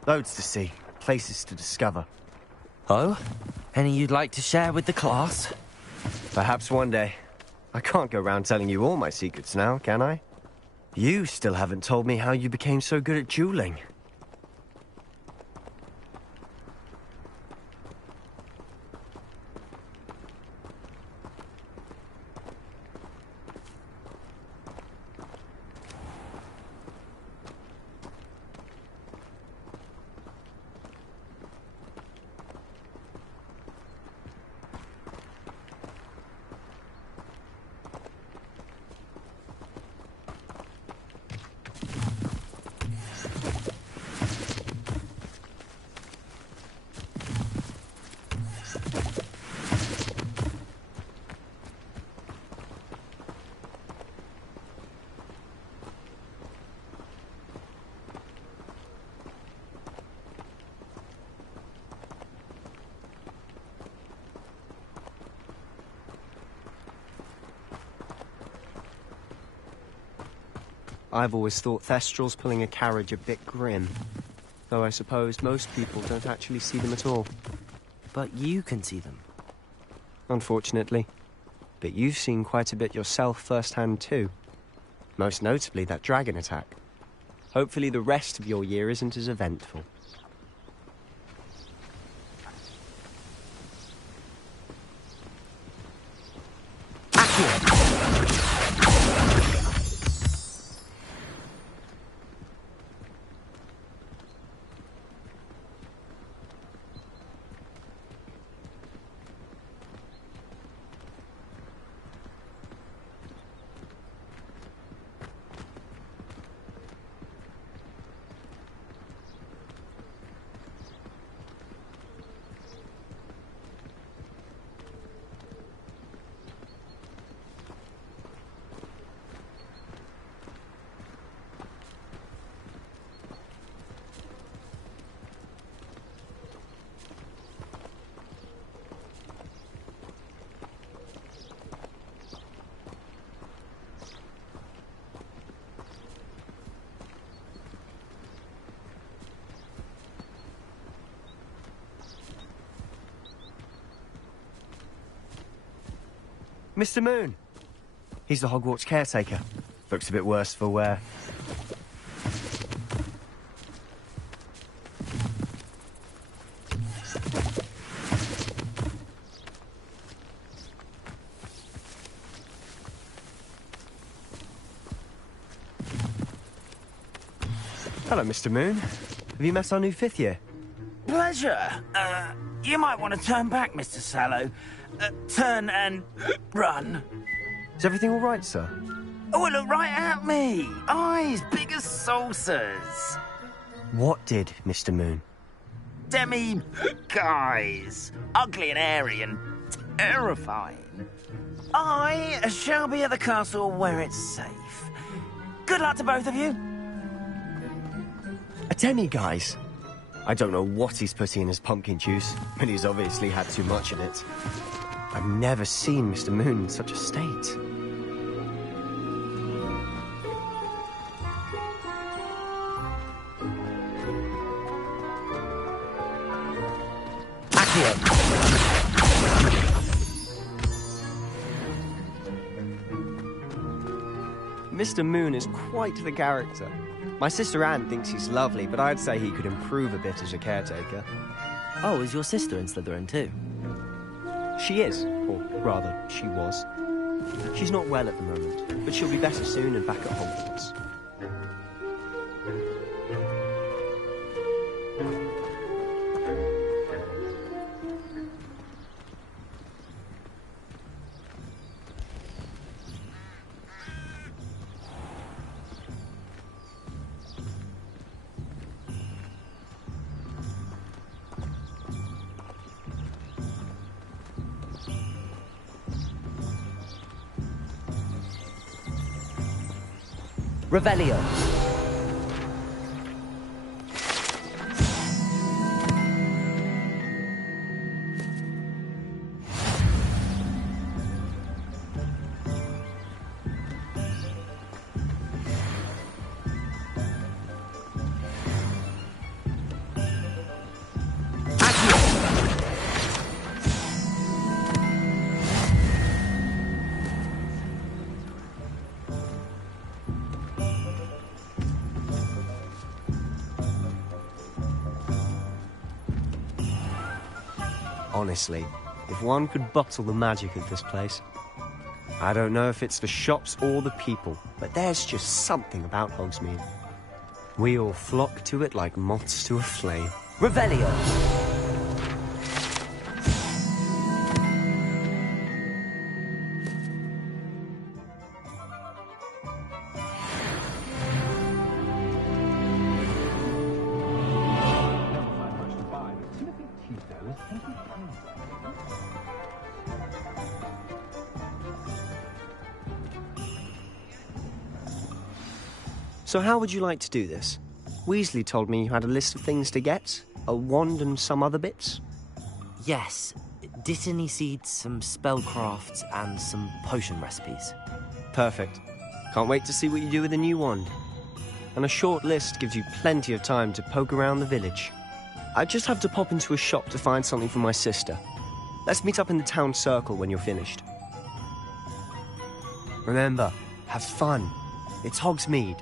Loads to see, places to discover. Oh? Any you'd like to share with the class? Perhaps one day. I can't go around telling you all my secrets now, can I? You still haven't told me how you became so good at dueling. I've always thought Thestrals pulling a carriage a bit grim. Though I suppose most people don't actually see them at all. But you can see them. Unfortunately. But you've seen quite a bit yourself firsthand too. Most notably that dragon attack. Hopefully the rest of your year isn't as eventful. Mr. Moon. He's the Hogwarts caretaker. Looks a bit worse for wear. Hello, Mr. Moon. Have you met our new fifth year? Pleasure. You might want to turn back, Mr. Sallow. Turn and run. Is everything all right, sir? Oh, look right at me. Eyes big as saucers. What did, Mr. Moon? Guys. Ugly and hairy and terrifying. I shall be at the castle where it's safe. Good luck to both of you. A demi-guise? I don't know what he's putting in his pumpkin juice, but he's obviously had too much of it. I've never seen Mr. Moon in such a state. Mr. Moon is quite the character. My sister Anne thinks he's lovely, but I'd say he could improve a bit as a caretaker. Oh, is your sister in Slytherin too? She is, or rather, she was. She's not well at the moment, but she'll be better soon and back at Hogwarts. Revelio. Honestly, if one could bottle the magic of this place. I don't know if it's the shops or the people, but there's just something about Hogsmeade. We all flock to it like moths to a flame. Revelio. So how would you like to do this? Weasley told me you had a list of things to get, a wand and some other bits. Yes, Dittany seeds, some spellcrafts, and some potion recipes. Perfect. Can't wait to see what you do with the new wand. And a short list gives you plenty of time to poke around the village. I just have to pop into a shop to find something for my sister. Let's meet up in the town circle when you're finished. Remember, have fun. It's Hogsmeade.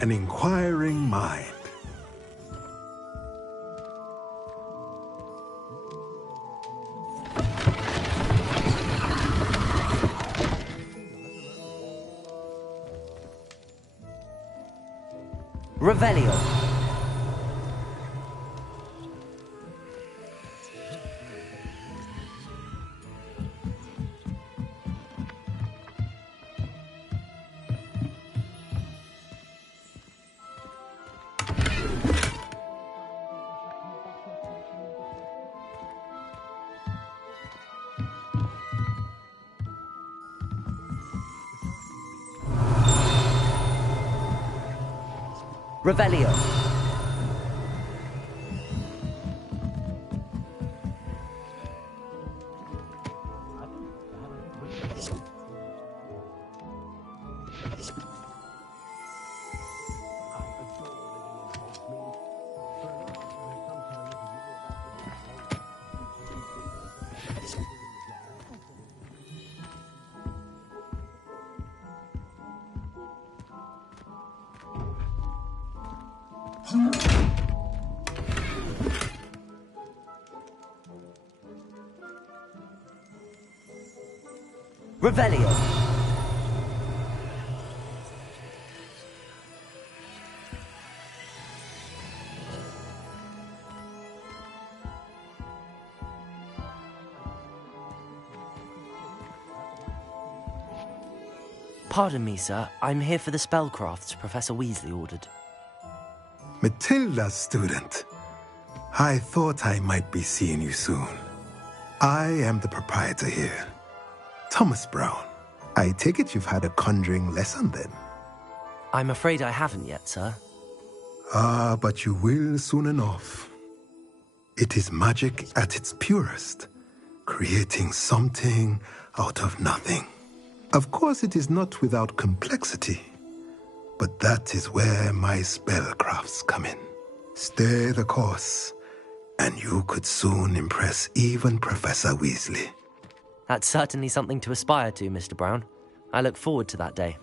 An inquiring mind. Revelio. Revelio. Revelio. Pardon me, sir. I'm here for the spellcrafts Professor Weasley ordered. Matilda's student. I thought I might be seeing you soon. I am the proprietor here, Thomas Brown. I take it you've had a conjuring lesson then? I'm afraid I haven't yet, sir. Ah, but you will soon enough. It is magic at its purest, creating something out of nothing. Of course, it is not without complexity, but that is where my spellcrafts come in. Stay the course, and you could soon impress even Professor Weasley. That's certainly something to aspire to, Mr. Brown. I look forward to that day.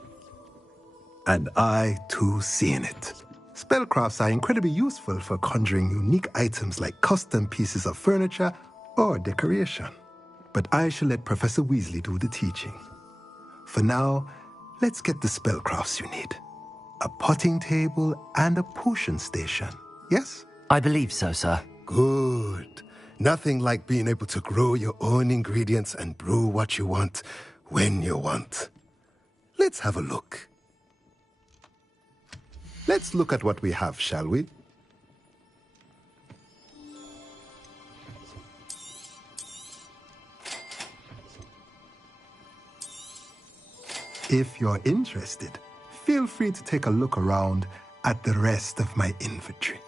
And I, too, seeing it. Spellcrafts are incredibly useful for conjuring unique items like custom pieces of furniture or decoration. But I shall let Professor Weasley do the teaching. For now, let's get the spellcrafts you need. A potting table and a potion station, yes? I believe so, sir. Good. Nothing like being able to grow your own ingredients and brew what you want when you want. Let's have a look. Let's look at what we have, shall we? If you're interested, feel free to take a look around at the rest of my inventory.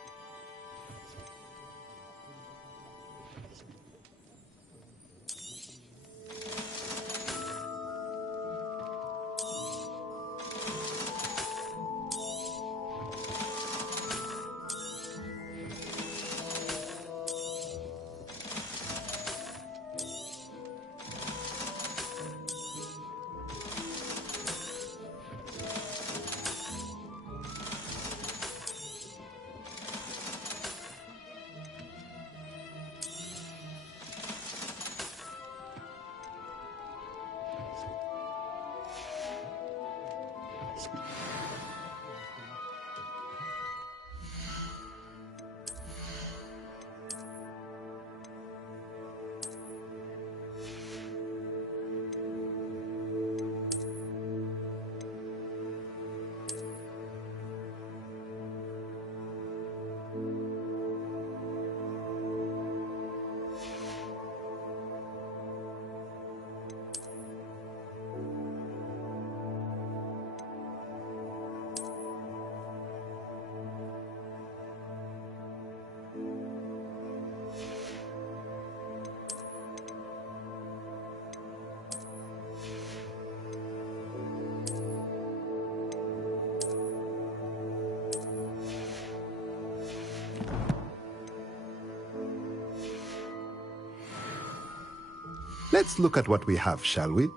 Let's look at what we have, shall we?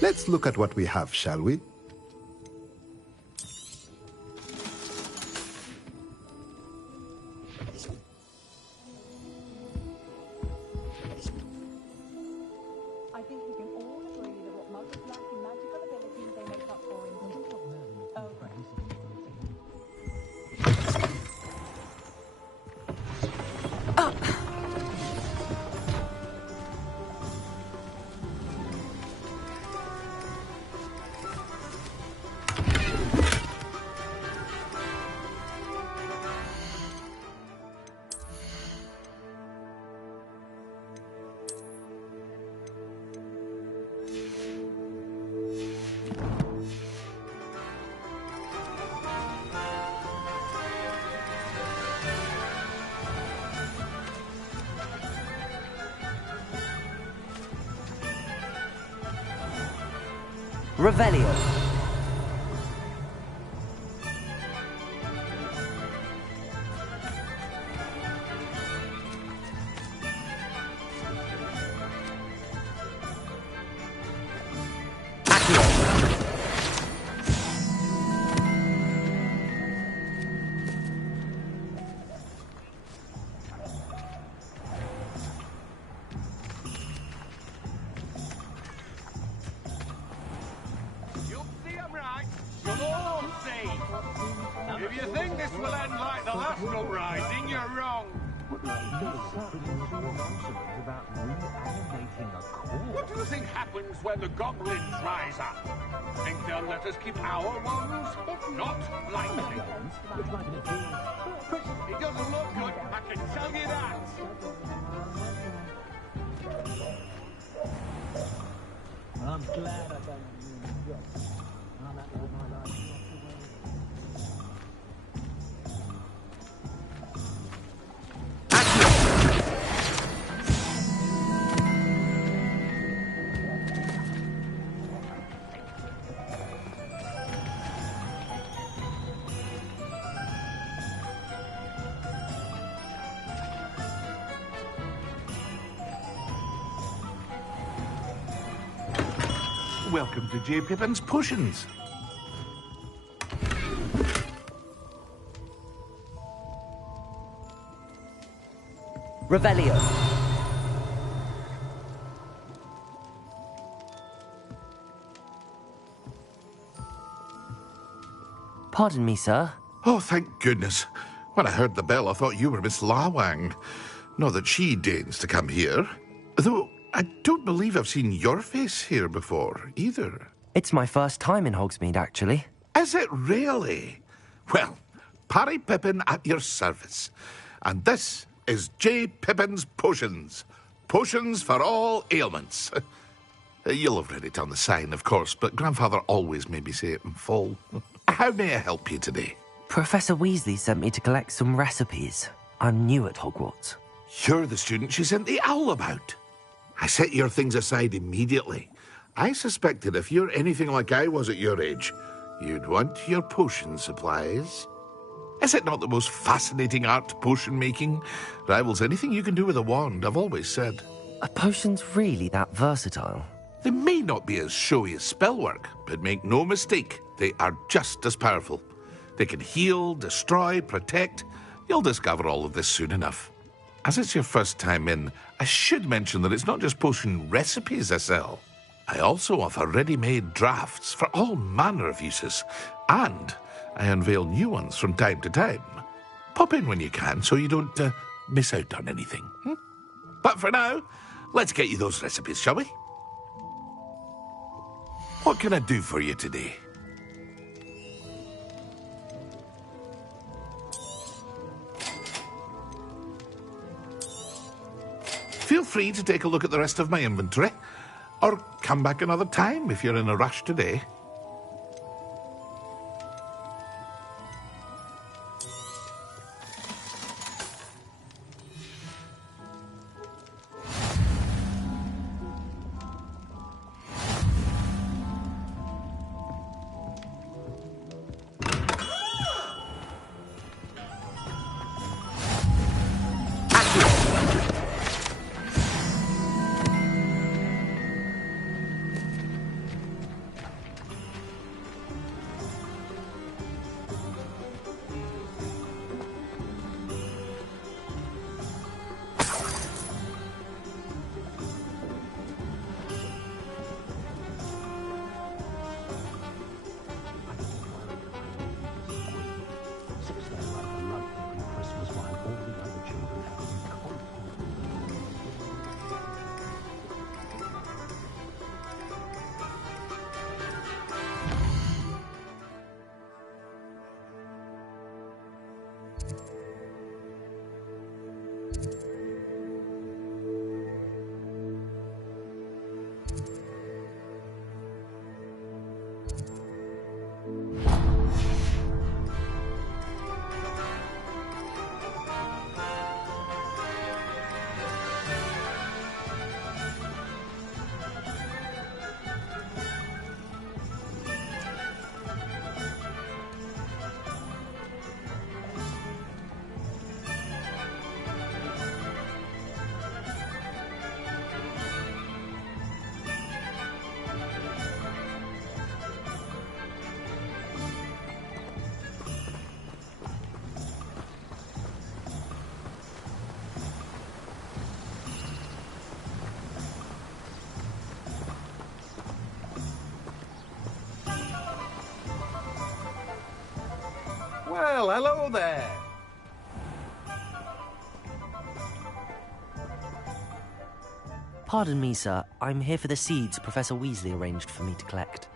Let's look at what we have, shall we? I think we can all agree that what muggles lack in magical abilities they make up for in Oh, Revelio. If you think this will end like the last uprising, you're wrong. What do you think happens when the goblins rise up? Think they'll let us keep our ones? Not likely. It doesn't look good, I can tell you that. I'm glad I don't use it. I'm at my life. Welcome to J. Pippin's Potions. Revelio. Pardon me, sir. Oh, thank goodness. When I heard the bell, I thought you were Miss Lawang. Not that she deigns to come here. Though I don't believe I've seen your face here before, either. It's my first time in Hogsmeade, actually. Is it really? Well, Parry Pippin at your service. And this is J. Pippin's Potions. Potions for all ailments. You'll have read it on the sign, of course, but Grandfather always made me say it in full. How may I help you today? Professor Weasley sent me to collect some recipes. I'm new at Hogwarts. You're the student she sent the owl about. I set your things aside immediately. I suspected if you're anything like I was at your age, you'd want your potion supplies. Is it not the most fascinating art, potion making? Rivals anything you can do with a wand, I've always said. Are potions really that versatile? They may not be as showy as spellwork, but make no mistake, they are just as powerful. They can heal, destroy, protect. You'll discover all of this soon enough. As it's your first time in, I should mention that it's not just potion recipes I sell. I also offer ready-made drafts for all manner of uses, and I unveil new ones from time to time. Pop in when you can so you don't miss out on anything. But for now, let's get you those recipes, shall we? What can I do for you today? free to take a look at the rest of my inventory. Or come back another time if you're in a rush today. Well, hello there. Pardon me, sir. I'm here for the seeds Professor Weasley arranged for me to collect.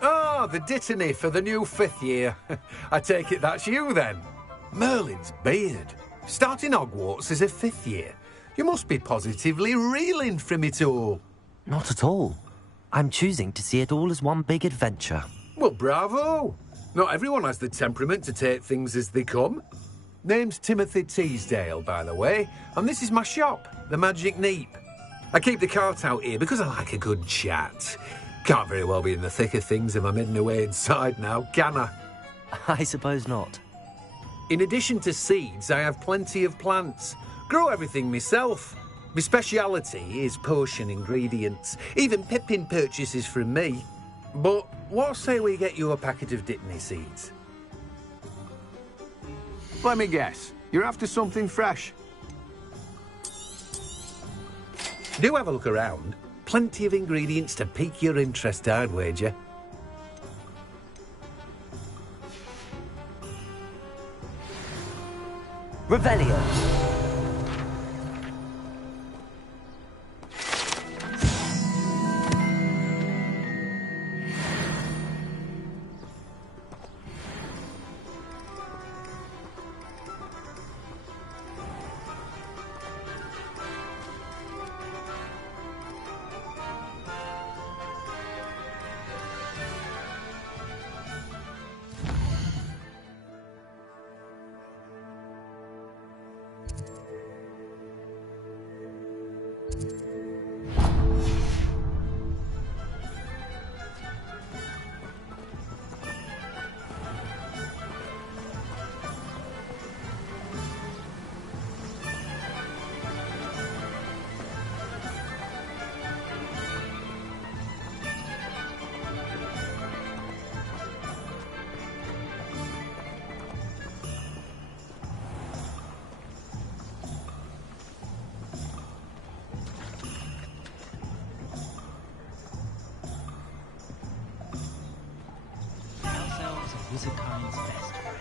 Ah, the dittany for the new 5th year. I take it that's you, then. Merlin's beard. Starting Hogwarts as a 5th year. You must be positively reeling from it all. Not at all. I'm choosing to see it all as one big adventure. Well, bravo. Not everyone has the temperament to take things as they come. Name's Timothy Teasdale, by the way, and this is my shop, the Magic Neep. I keep the cart out here because I like a good chat. Can't very well be in the thick of things if I'm hidden away inside now, can I? I suppose not. In addition to seeds, I have plenty of plants. Grow everything myself. My speciality is potion ingredients. Even Pippin purchases from me. But what say we get you a packet of Dittany seeds? Let me guess. You're after something fresh. Do have a look around. Plenty of ingredients to pique your interest, I'd wager. Revelio. Wizardkind's best friend.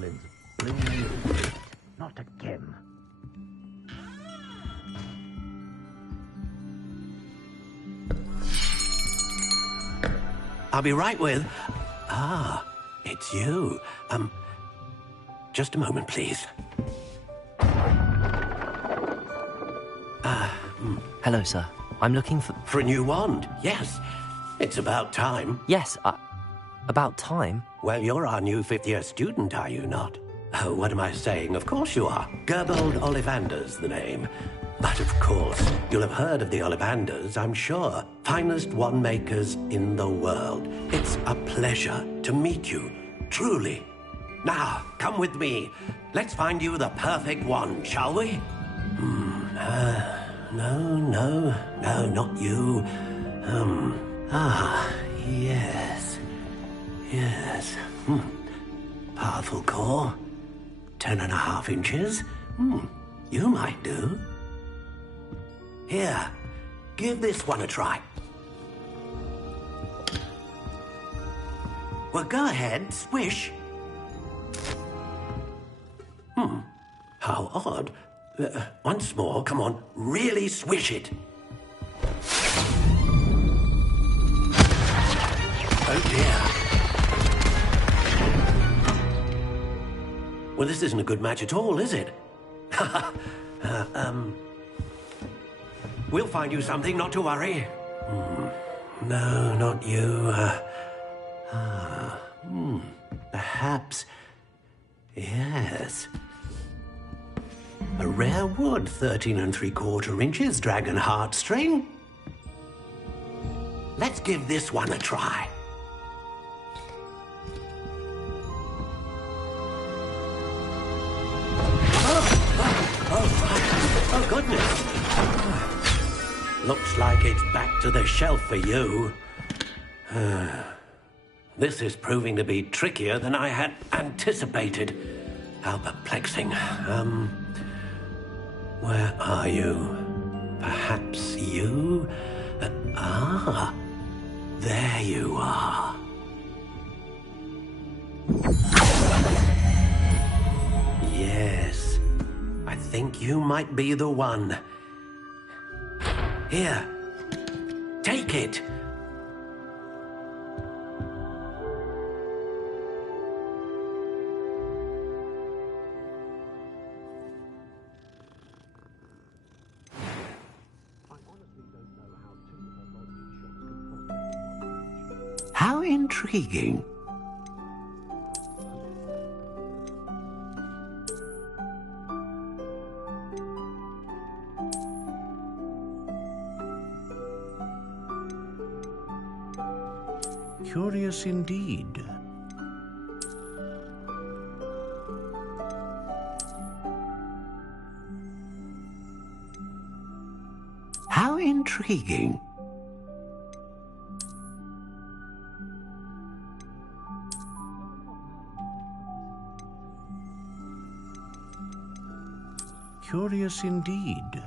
Merlin's blue. Not again. I'll be right with... Ah, it's you. Just a moment, please. Hello, sir. I'm looking for... For a new wand, yes. It's about time. Yes, about time? Well, you're our new fifth-year student, are you not? Oh, what am I saying? Of course you are. Gerbold Ollivander's the name. But of course, you'll have heard of the Ollivanders, I'm sure. Finest wand makers in the world. It's a pleasure to meet you, truly. Now, come with me. Let's find you the perfect wand, shall we? No, not you. Yes. Powerful core. 10.5 inches. You might do. Here, give this one a try. Well, go ahead, swish. How odd. Once more, come on, really swish it. Oh dear. Well, this isn't a good match at all, is it? We'll find you something, not to worry. No, not you. Perhaps... Yes. A rare wood, 13 3/4 inches, dragon heartstring. Let's give this one a try. Oh, goodness. Looks like it's back to the shelf for you. This is proving to be trickier than I had anticipated. How perplexing. Where are you? Perhaps you? There you are. Yes, I think you might be the one. Here, take it. How intriguing. Curious indeed. How intriguing. Curious indeed.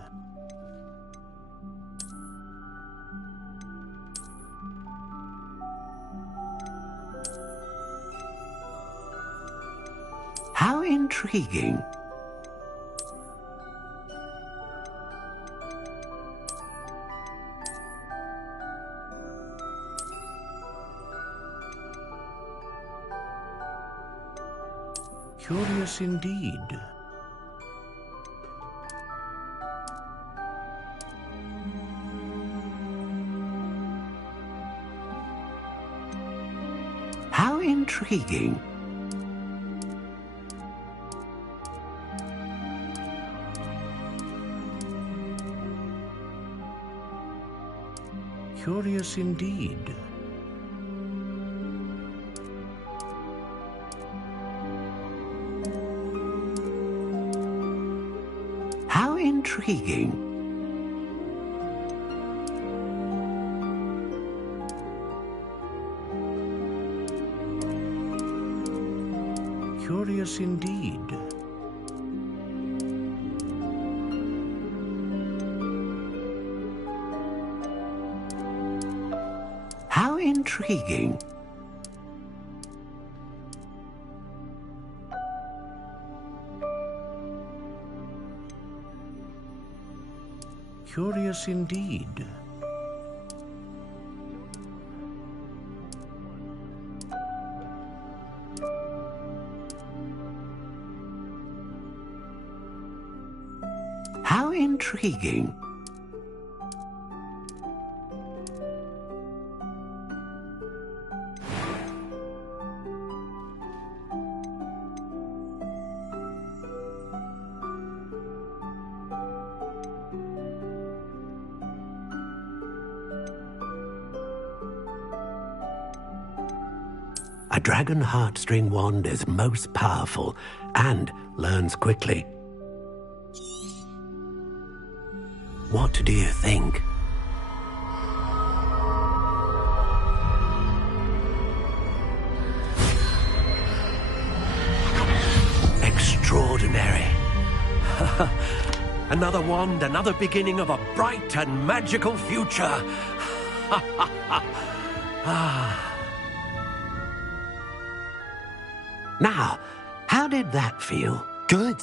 How intriguing. Curious indeed. How intriguing. Curious indeed. How intriguing. Curious indeed. How intriguing. Curious indeed. How intriguing. A dragon heartstring wand is most powerful and learns quickly. What do you think? Extraordinary. Another wand, another beginning of a bright and magical future. Now, how did that feel? Good.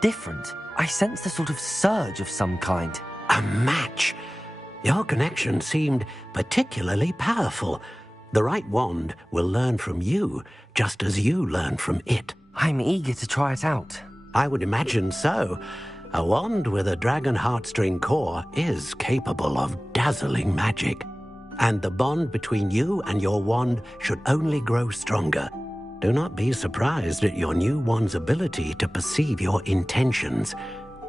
Different. I sensed a sort of surge of some kind. A match. Your connection seemed particularly powerful. The right wand will learn from you, just as you learn from it. I'm eager to try it out. I would imagine so. A wand with a dragon heartstring core is capable of dazzling magic. And the bond between you and your wand should only grow stronger. Do not be surprised at your new wand's ability to perceive your intentions,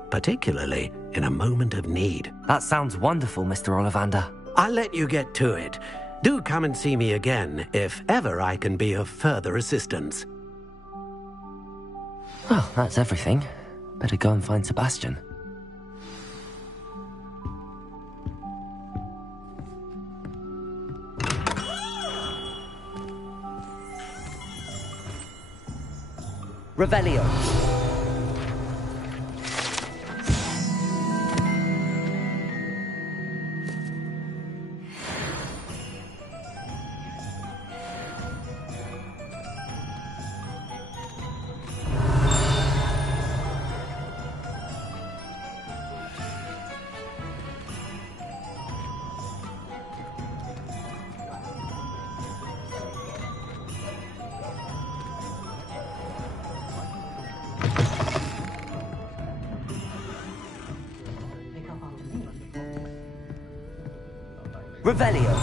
particularly in a moment of need. That sounds wonderful, Mr. Ollivander. I'll let you get to it. Do come and see me again if ever I can be of further assistance. Well, that's everything. Better go and find Sebastian. Revelio. Revelio.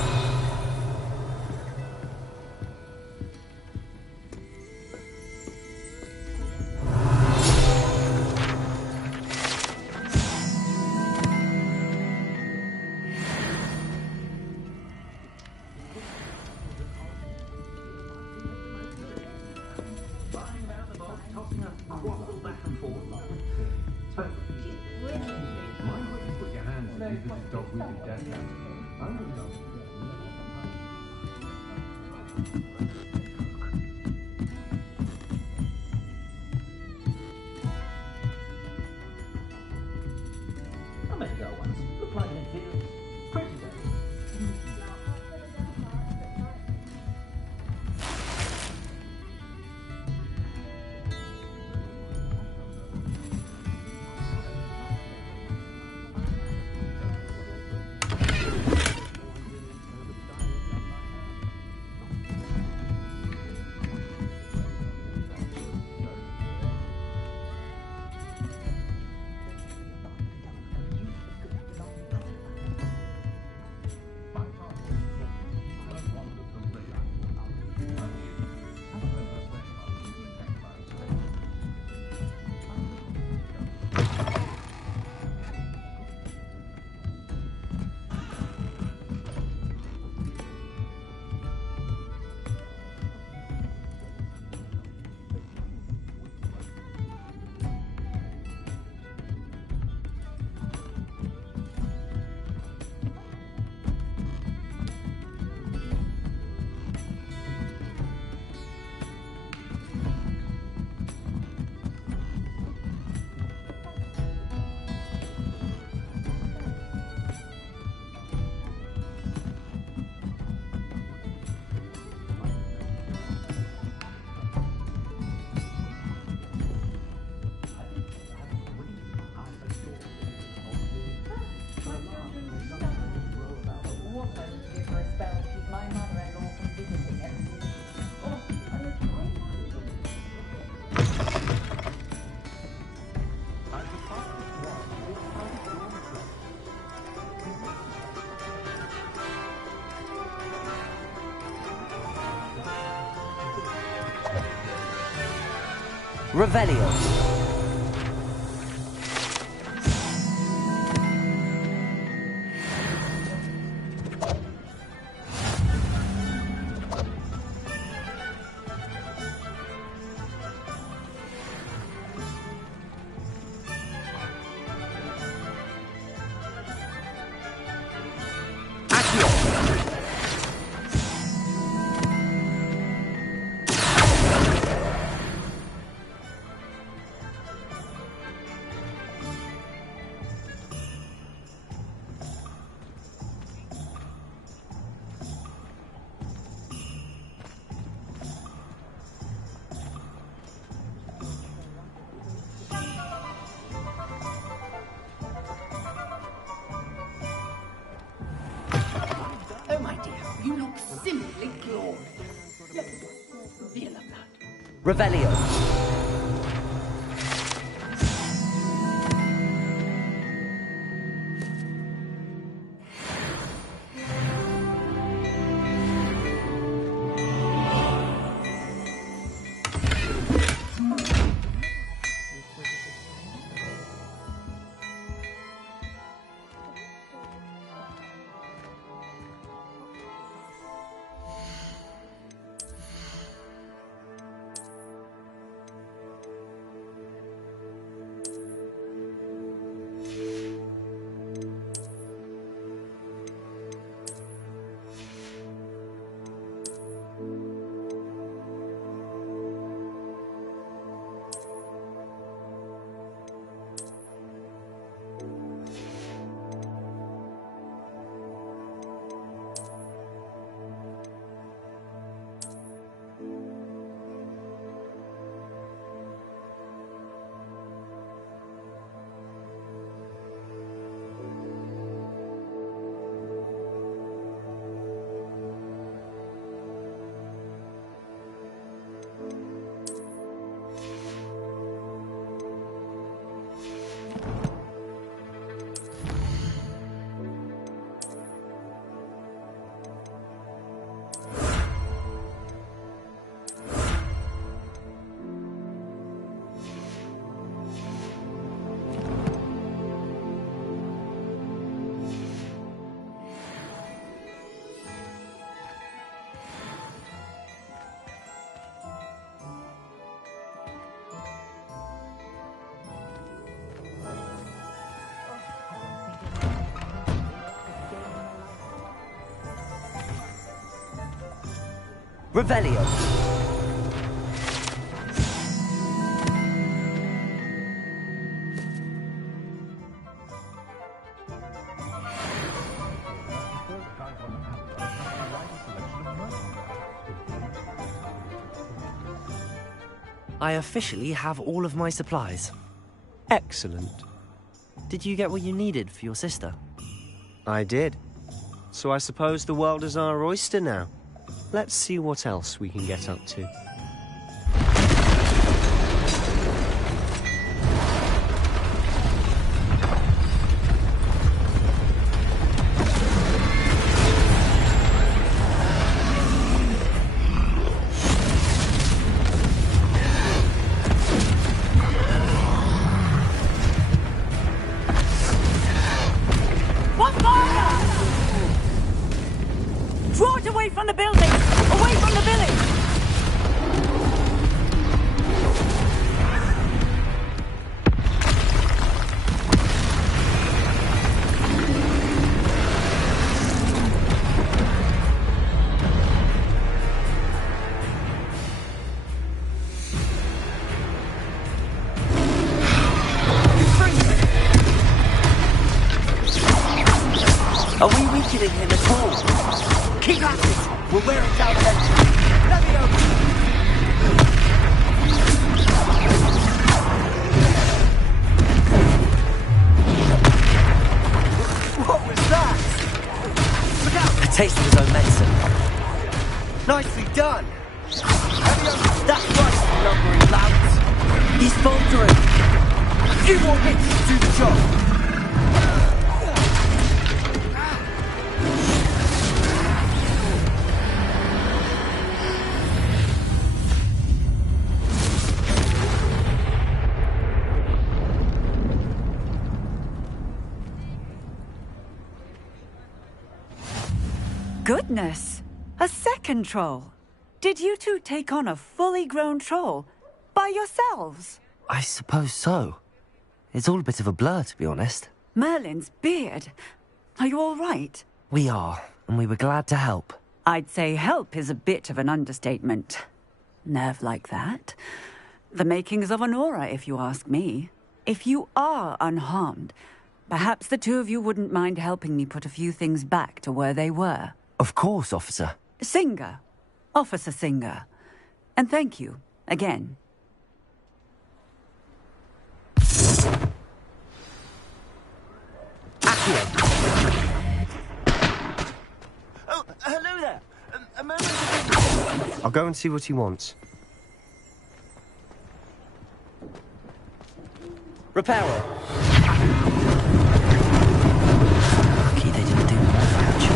Revelio. Oh, my dear, you look simply glorious. Feel of blood. Revelio. Revelio. I officially have all of my supplies. Excellent. Did you get what you needed for your sister? I did. So I suppose the world is our oyster now. Let's see what else we can get up to. What fire? Draw it away from the building! Away from the village! Are we weakening him at all? Keep at it! We'll wear it down eventually. Let me over! What was that? Look out! A taste of his own medicine. Nicely done! That's right, lumbering louts! He's fallen through! A few more hits to do the job! Goodness! A second troll! Did you two take on a fully grown troll? By yourselves? I suppose so. It's all a bit of a blur, to be honest. Merlin's beard. Are you all right? We are, and we were glad to help. I'd say help is a bit of an understatement. Nerve like that. The makings of an aura, if you ask me. If you are unharmed, perhaps the two of you wouldn't mind helping me put a few things back to where they were. Of course, officer. Singer. Officer Singer. And thank you, again. Oh, hello there. A moment of... I'll go and see what he wants. Repairer. Lucky they didn't do more damage.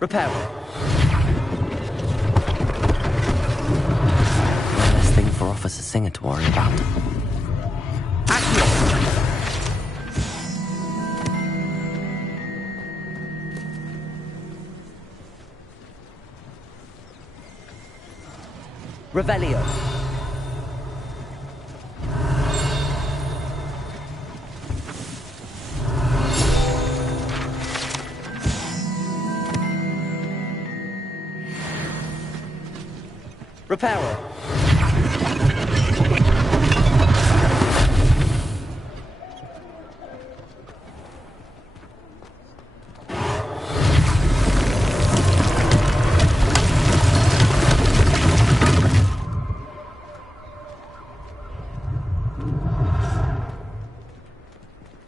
Repairer. One less thing for Officer Singer to worry about. Revelio. Repairer.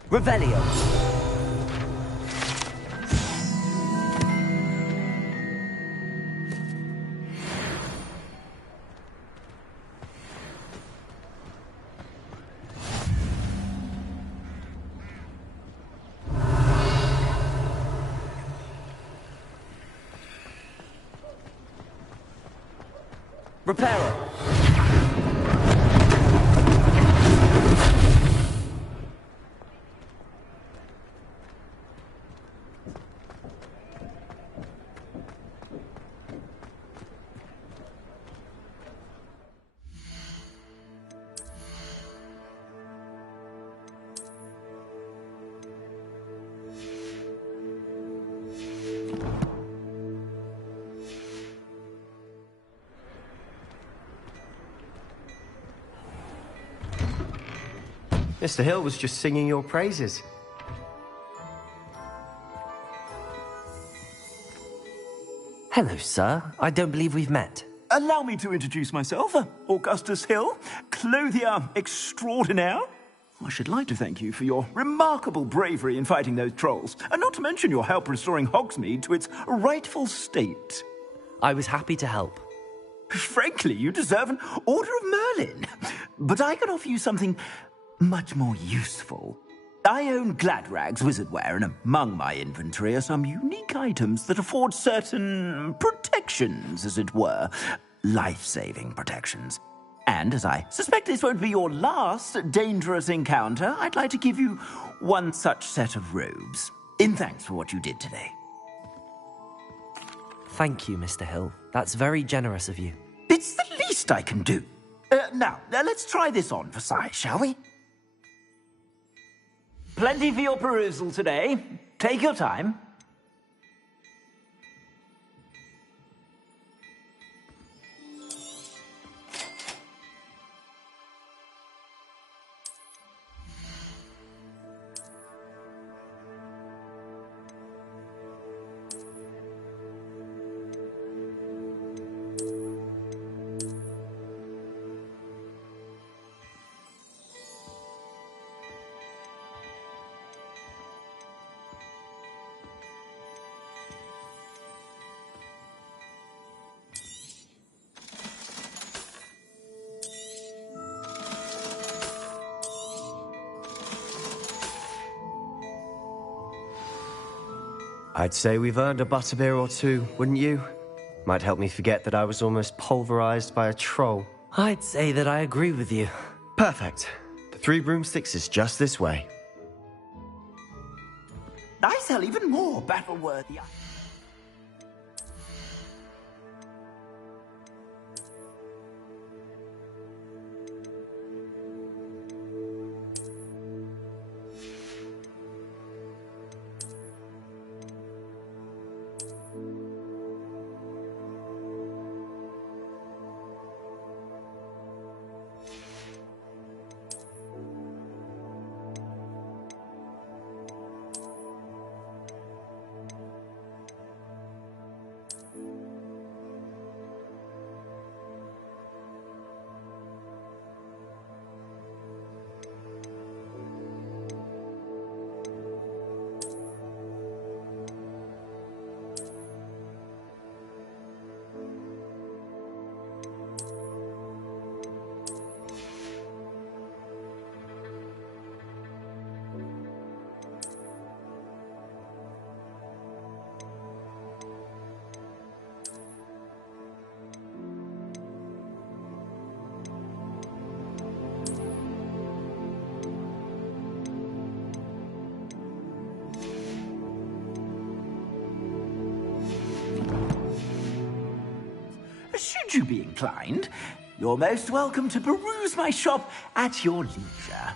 Revelio. Repairer. Mr. Hill was just singing your praises. Hello, sir. I don't believe we've met. Allow me to introduce myself, Augustus Hill, clothier extraordinaire. I should like to thank you for your remarkable bravery in fighting those trolls, and not to mention your help restoring Hogsmeade to its rightful state. I was happy to help. Frankly, you deserve an Order of Merlin. But I can offer you something much more useful. I own Gladrag's wizardware, and among my inventory are some unique items that afford certain protections, as it were. Life-saving protections. And as I suspect this won't be your last dangerous encounter, I'd like to give you one such set of robes, in thanks for what you did today. Thank you, Mr. Hill. That's very generous of you. It's the least I can do. Now, let's try this on for size, shall we? Plenty for your perusal today. Take your time. I'd say we've earned a butterbeer or two, wouldn't you? Might help me forget that I was almost pulverized by a troll. I'd say that I agree with you. Perfect. The 3 broomsticks is just this way. I sell even more battle-worthy. Should you be inclined, you're most welcome to peruse my shop at your leisure.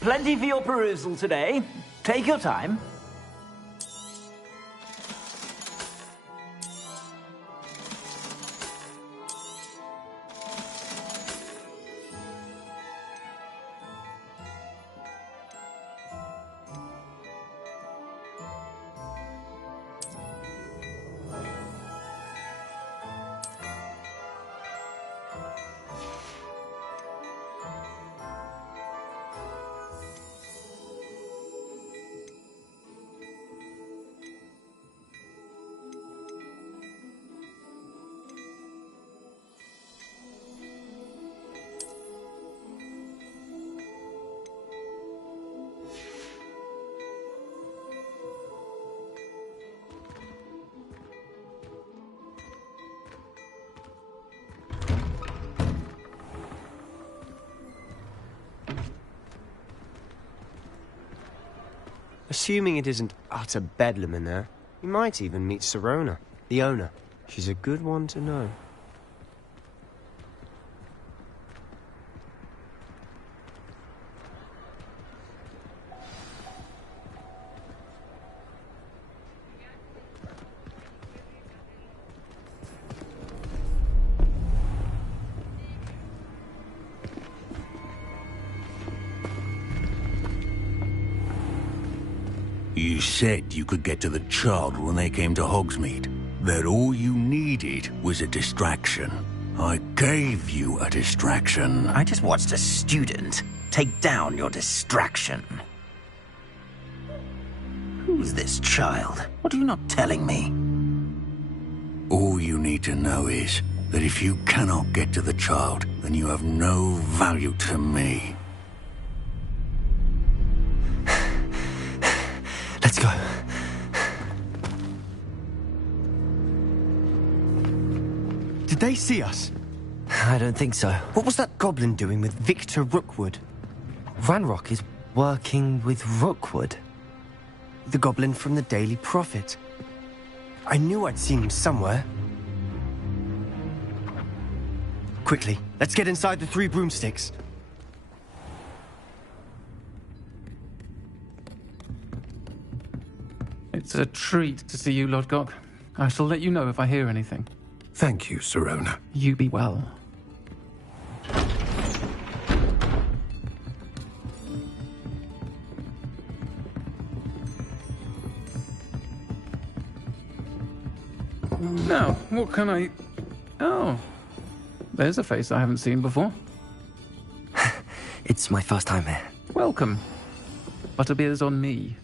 Plenty for your perusal today. Take your time. Assuming it isn't utter bedlam in there, you might even meet Sirona, the owner. She's a good one to know. You said you could get to the child when they came to Hogsmeade. That all you needed was a distraction. I gave you a distraction. I just watched a student take down your distraction. Who's this child? What are you not telling me? All you need to know is that if you cannot get to the child, then you have no value to me. Let's go. Did they see us? I don't think so. What was that goblin doing with Victor Rookwood? Ranrock is working with Rookwood. The goblin from the Daily Prophet. I knew I'd seen him somewhere. Quickly, let's get inside the Three Broomsticks. It's a treat to see you, Lodgok. I shall let you know if I hear anything. Thank you, Sirona. You be well. Now, what can I... Oh, there's a face I haven't seen before. It's my first time here. Welcome. Butterbeer's on me.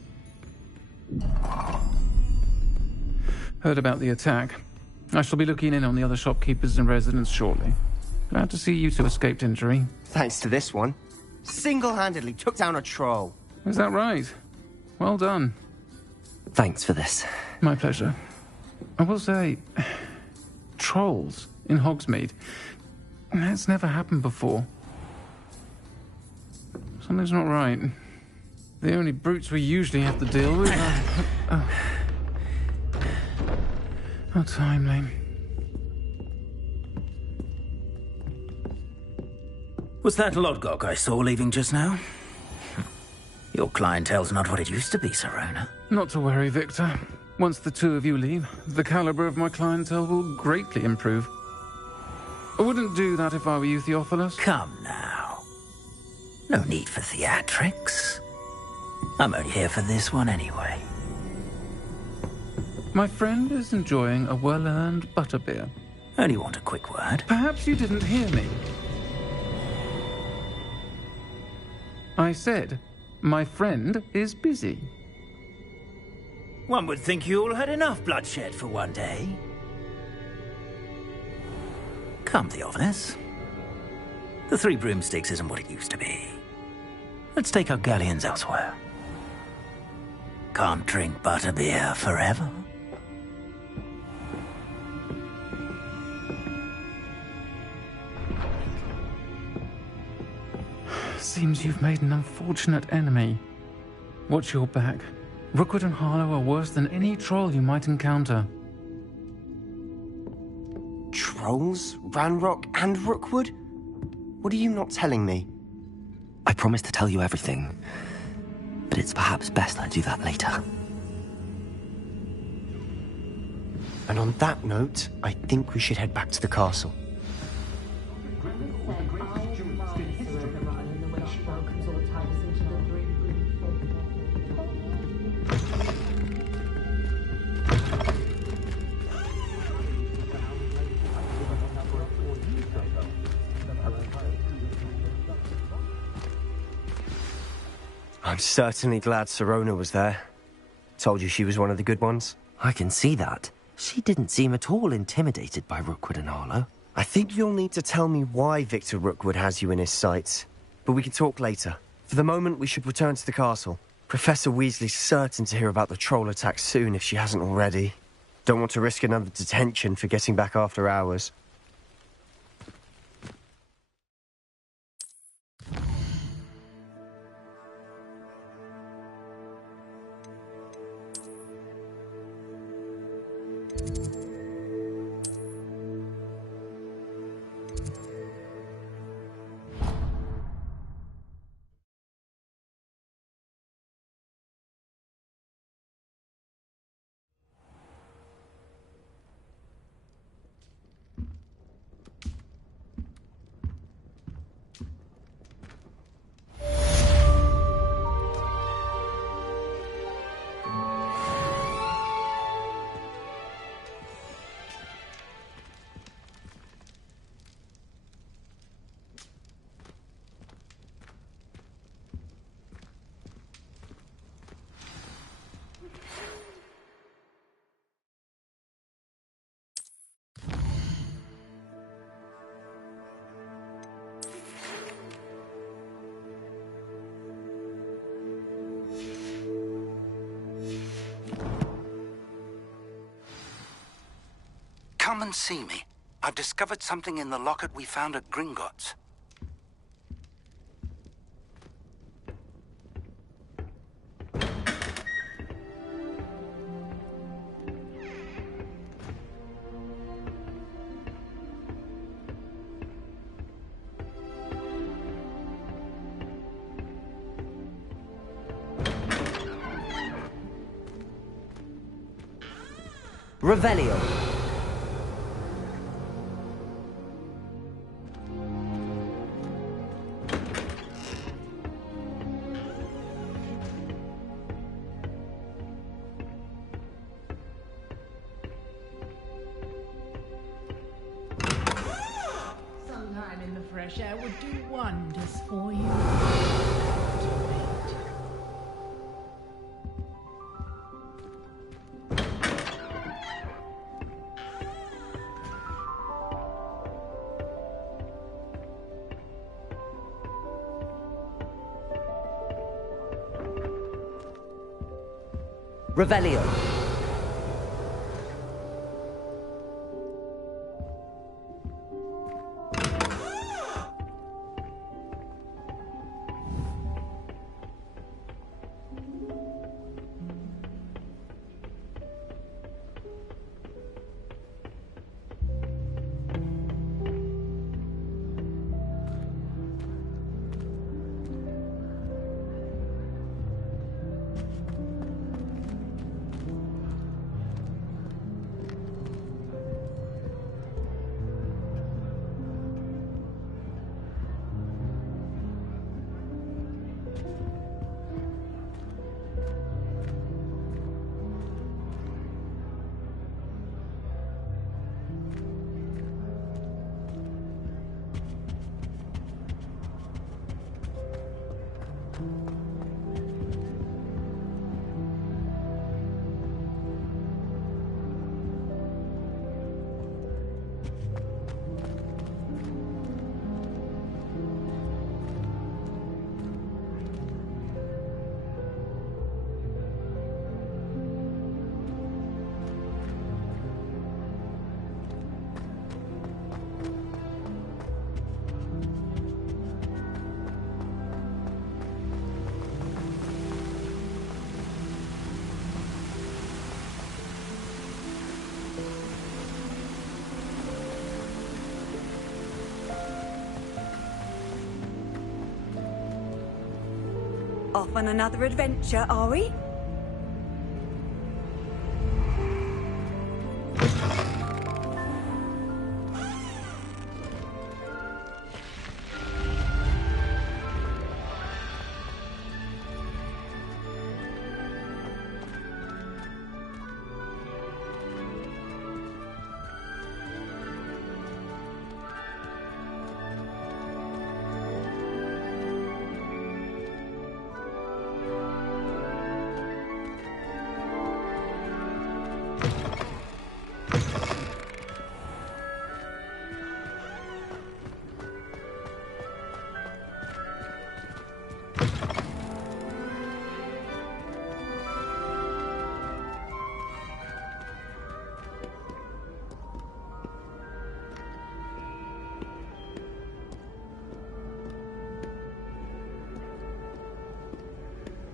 Heard about the attack. I shall be looking in on the other shopkeepers and residents shortly. Glad to see you two escaped injury. Thanks to this one. Single-handedly took down a troll. Is that right? Well done. Thanks for this. My pleasure. I will say, trolls in Hogsmeade. That's never happened before. Something's not right. The only brutes we usually have to deal with are... How timely. Was that Lodgok I saw leaving just now? Your clientele's not what it used to be, Sirona. Not to worry, Victor. Once the two of you leave, the caliber of my clientele will greatly improve. I wouldn't do that if I were you, Theophilus. Come now. No need for theatrics. I'm only here for this one anyway. My friend is enjoying a well-earned butterbeer. Only want a quick word. Perhaps you didn't hear me. I said, my friend is busy. One would think you all had enough bloodshed for one day. Come, Theophilus. The Three Broomsticks isn't what it used to be. Let's take our galleons elsewhere. Can't drink butterbeer forever. Seems you've made an unfortunate enemy. Watch your back. Rookwood and Harlow are worse than any troll you might encounter. Trolls? Ranrock and Rookwood? What are you not telling me? I promised to tell you everything, but it's perhaps best I do that later. And on that note, I think we should head back to the castle. I'm certainly glad Sirona was there. Told you she was one of the good ones. I can see that. She didn't seem at all intimidated by Rookwood and Harlow. I think you'll need to tell me why Victor Rookwood has you in his sights. But we can talk later. For the moment, we should return to the castle. Professor Weasley's certain to hear about the troll attack soon if she hasn't already. Don't want to risk another detention for getting back after hours. Come and see me. I've discovered something in the locket we found at Gringotts. Revelio. Sometime in the fresh air would do wonders for you. Revelio. Off on another adventure, are we?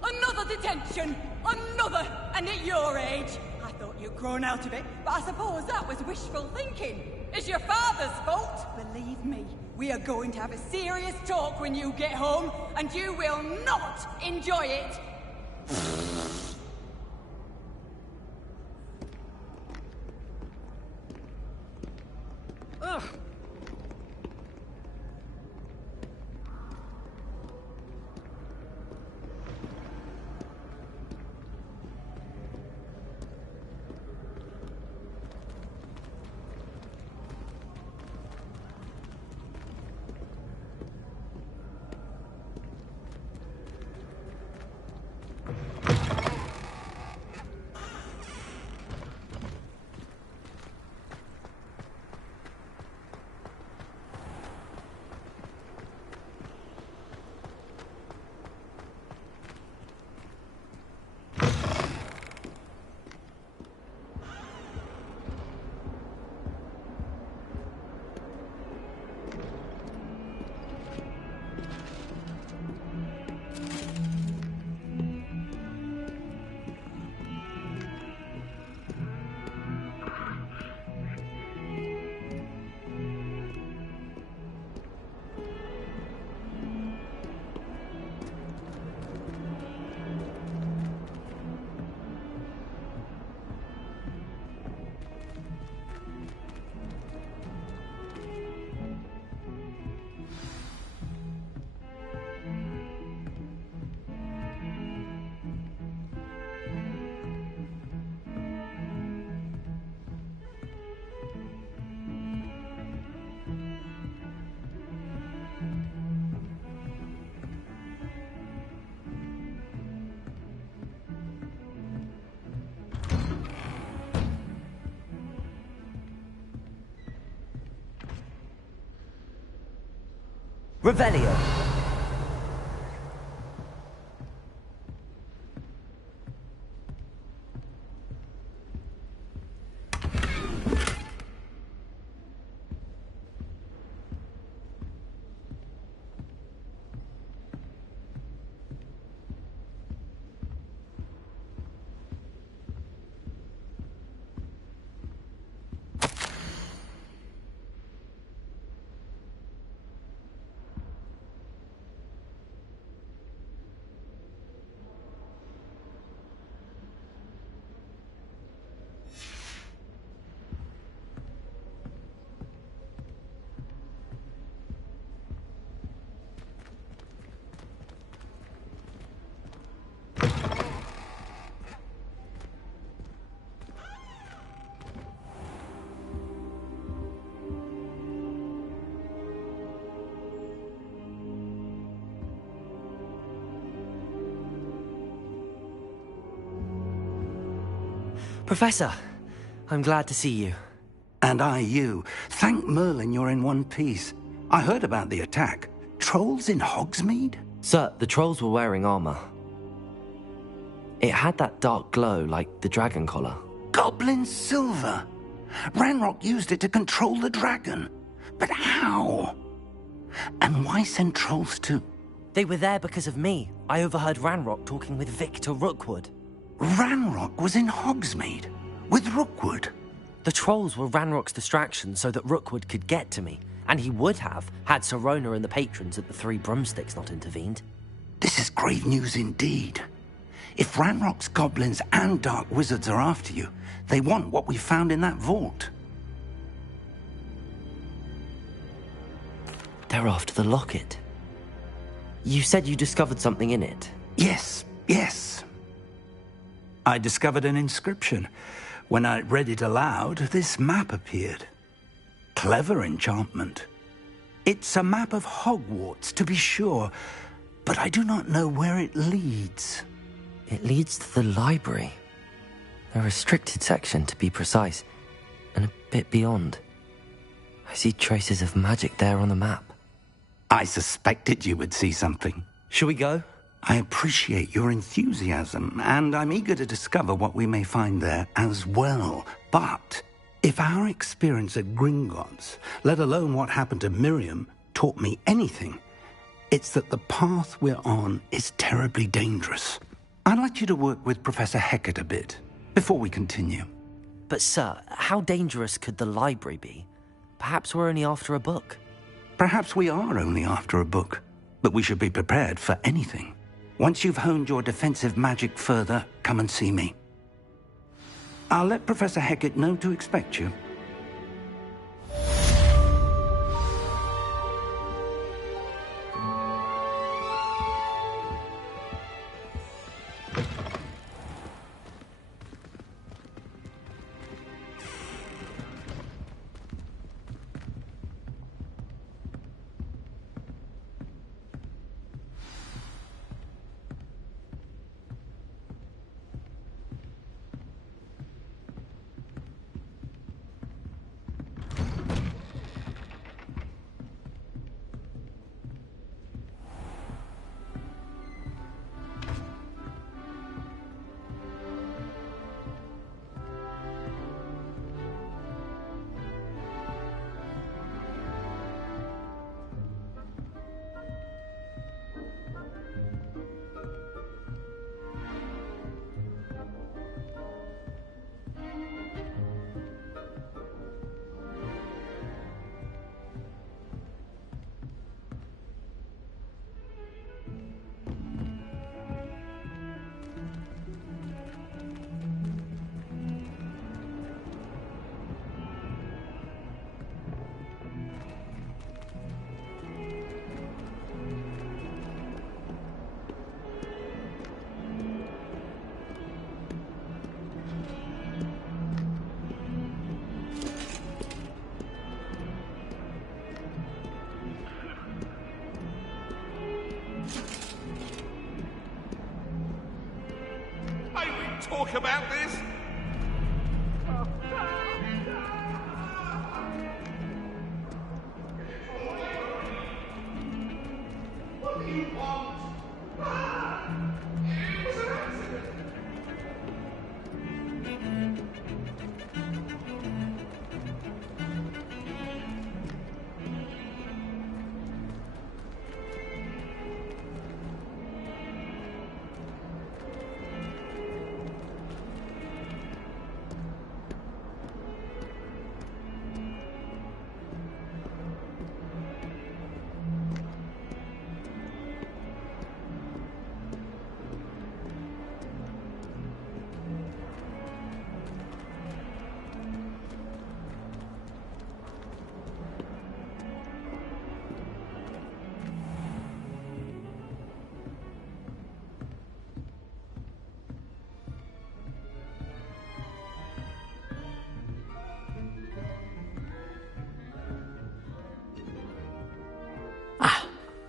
Another detention! Another! And at your age! I thought you'd grown out of it, but I suppose that was wishful thinking. It's your father's fault! Believe me, we are going to have a serious talk when you get home, and you will not enjoy it! Ugh. Revelio. Professor, I'm glad to see you. And I you. Thank Merlin you're in one piece. I heard about the attack. Trolls in Hogsmeade? Sir, the trolls were wearing armor. It had that dark glow like the dragon collar. Goblin silver. Ranrock used it to control the dragon. But how? And why send trolls too? They were there because of me. I overheard Ranrock talking with Victor Rookwood. Ranrock was in Hogsmeade? With Rookwood? The trolls were Ranrock's distraction so that Rookwood could get to me. And he would have, had Sirona and the patrons at the Three Broomsticks not intervened. This is grave news indeed. If Ranrock's goblins and dark wizards are after you, they want what we found in that vault. They're after the locket. You said you discovered something in it. Yes. I discovered an inscription. When I read it aloud, this map appeared. Clever enchantment. It's a map of Hogwarts, to be sure, but I do not know where it leads. It leads to the library. A restricted section, to be precise, and a bit beyond. I see traces of magic there on the map. I suspected you would see something. Shall we go? I appreciate your enthusiasm, and I'm eager to discover what we may find there as well. But if our experience at Gringotts, let alone what happened to Miriam, taught me anything, it's that the path we're on is terribly dangerous. I'd like you to work with Professor Hecat a bit before we continue. But sir, how dangerous could the library be? Perhaps we're only after a book. Perhaps we are only after a book, but we should be prepared for anything. Once you've honed your defensive magic further, come and see me. I'll let Professor Hecat know to expect you. Talk about this?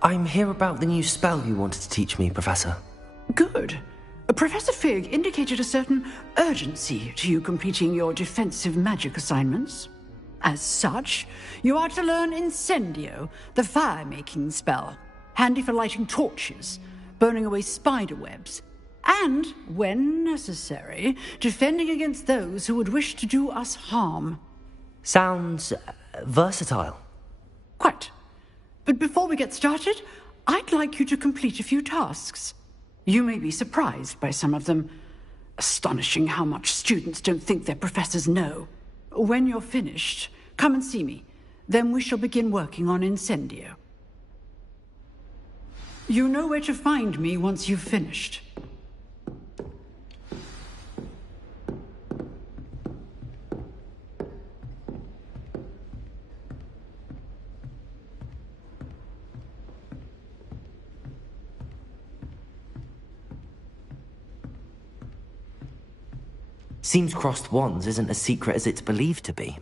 I'm here about the new spell you wanted to teach me, Professor. Good. Professor Fig indicated a certain urgency to you completing your defensive magic assignments. As such, you are to learn Incendio, the fire-making spell, handy for lighting torches, burning away spider webs, and, when necessary, defending against those who would wish to do us harm. Sounds versatile. Quite. But before we get started, I'd like you to complete a few tasks. You may be surprised by some of them. Astonishing how much students don't think their professors know. When you're finished, come and see me. Then we shall begin working on Incendio. You know where to find me once you've finished. Seems crossed wands isn't as secret as it's believed to be.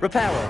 Repairer.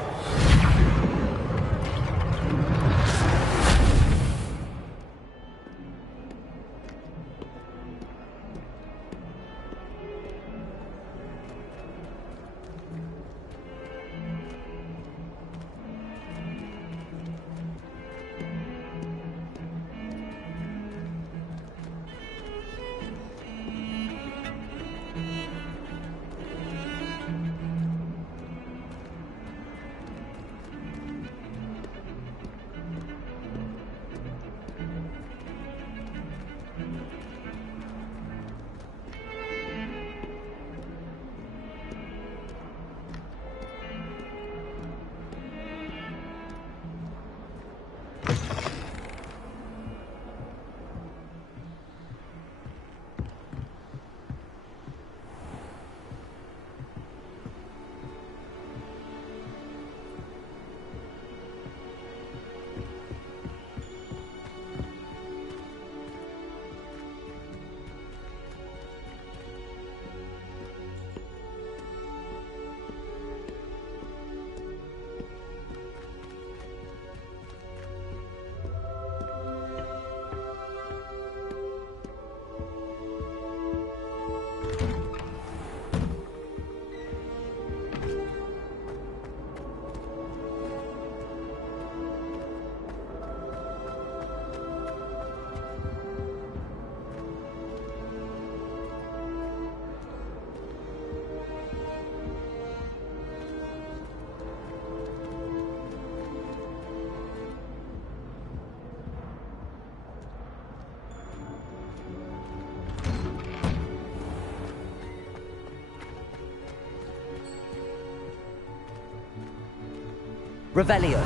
Revelio.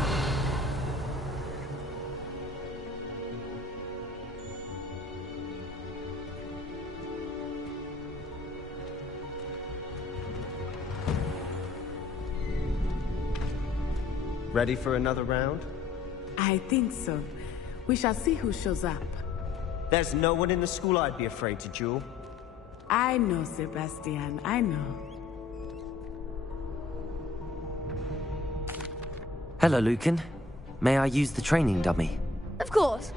Ready for another round? I think so. We shall see who shows up. There's no one in the school I'd be afraid to duel. I know, Sebastian, I know. Hello, Lucan. May I use the training dummy? Of course.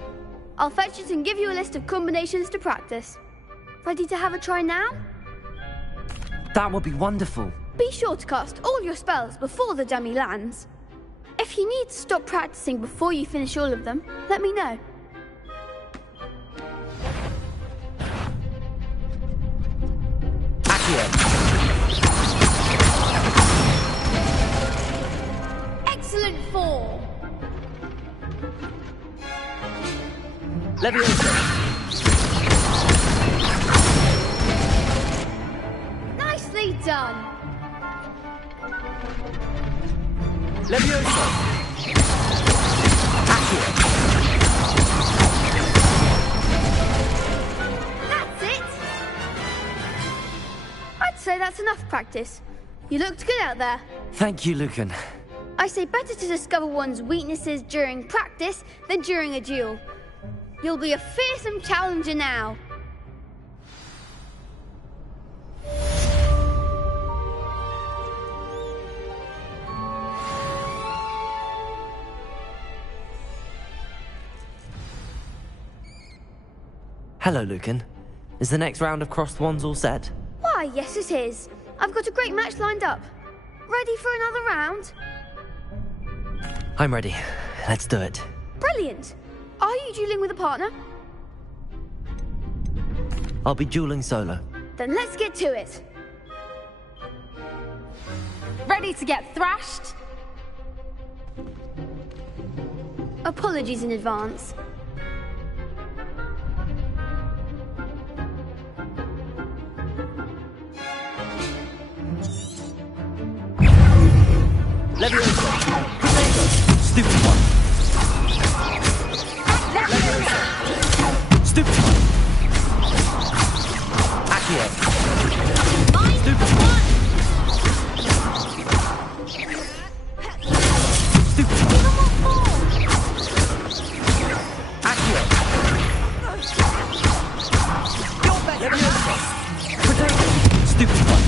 I'll fetch it and give you a list of combinations to practice. Ready to have a try now? That would be wonderful. Be sure to cast all your spells before the dummy lands. If you need to stop practicing before you finish all of them, let me know. Excellent form. Leviosa. Nicely done. Leviosa. Accio. That's it. say that's enough practice. You looked good out there. Thank you, Lucan. I say better to discover one's weaknesses during practice than during a duel. You'll be a fearsome challenger now. Hello, Lucan. Is the next round of crossed wands all set? Why, yes it is. I've got a great match lined up. Ready for another round? I'm ready. Let's do it. Brilliant. Are you dueling with a partner? I'll be dueling solo. Then let's get to it. Ready to get thrashed? Apologies in advance. Leviosa! Potato! Stupid one! Leviosa! Stupid one! Accio! Stupid one! Stupid one! Accio! Leviosa! Potato! Stupid one!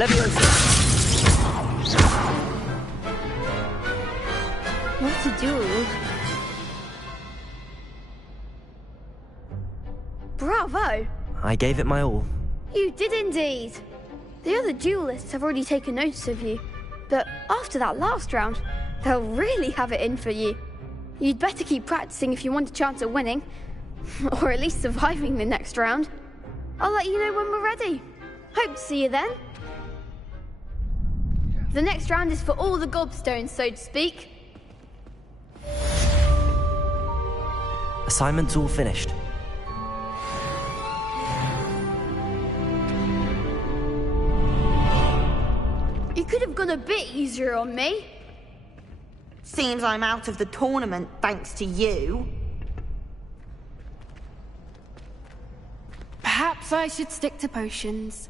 Leviosa! What a duel. Bravo! I gave it my all. You did indeed. The other duelists have already taken notice of you, but after that last round, they'll really have it in for you. You'd better keep practicing if you want a chance at winning, or at least surviving the next round. I'll let you know when we're ready. Hope to see you then. The next round is for all the gobstones, so to speak. Assignment's all finished. You could have gone a bit easier on me. Seems I'm out of the tournament thanks to you. Perhaps I should stick to potions.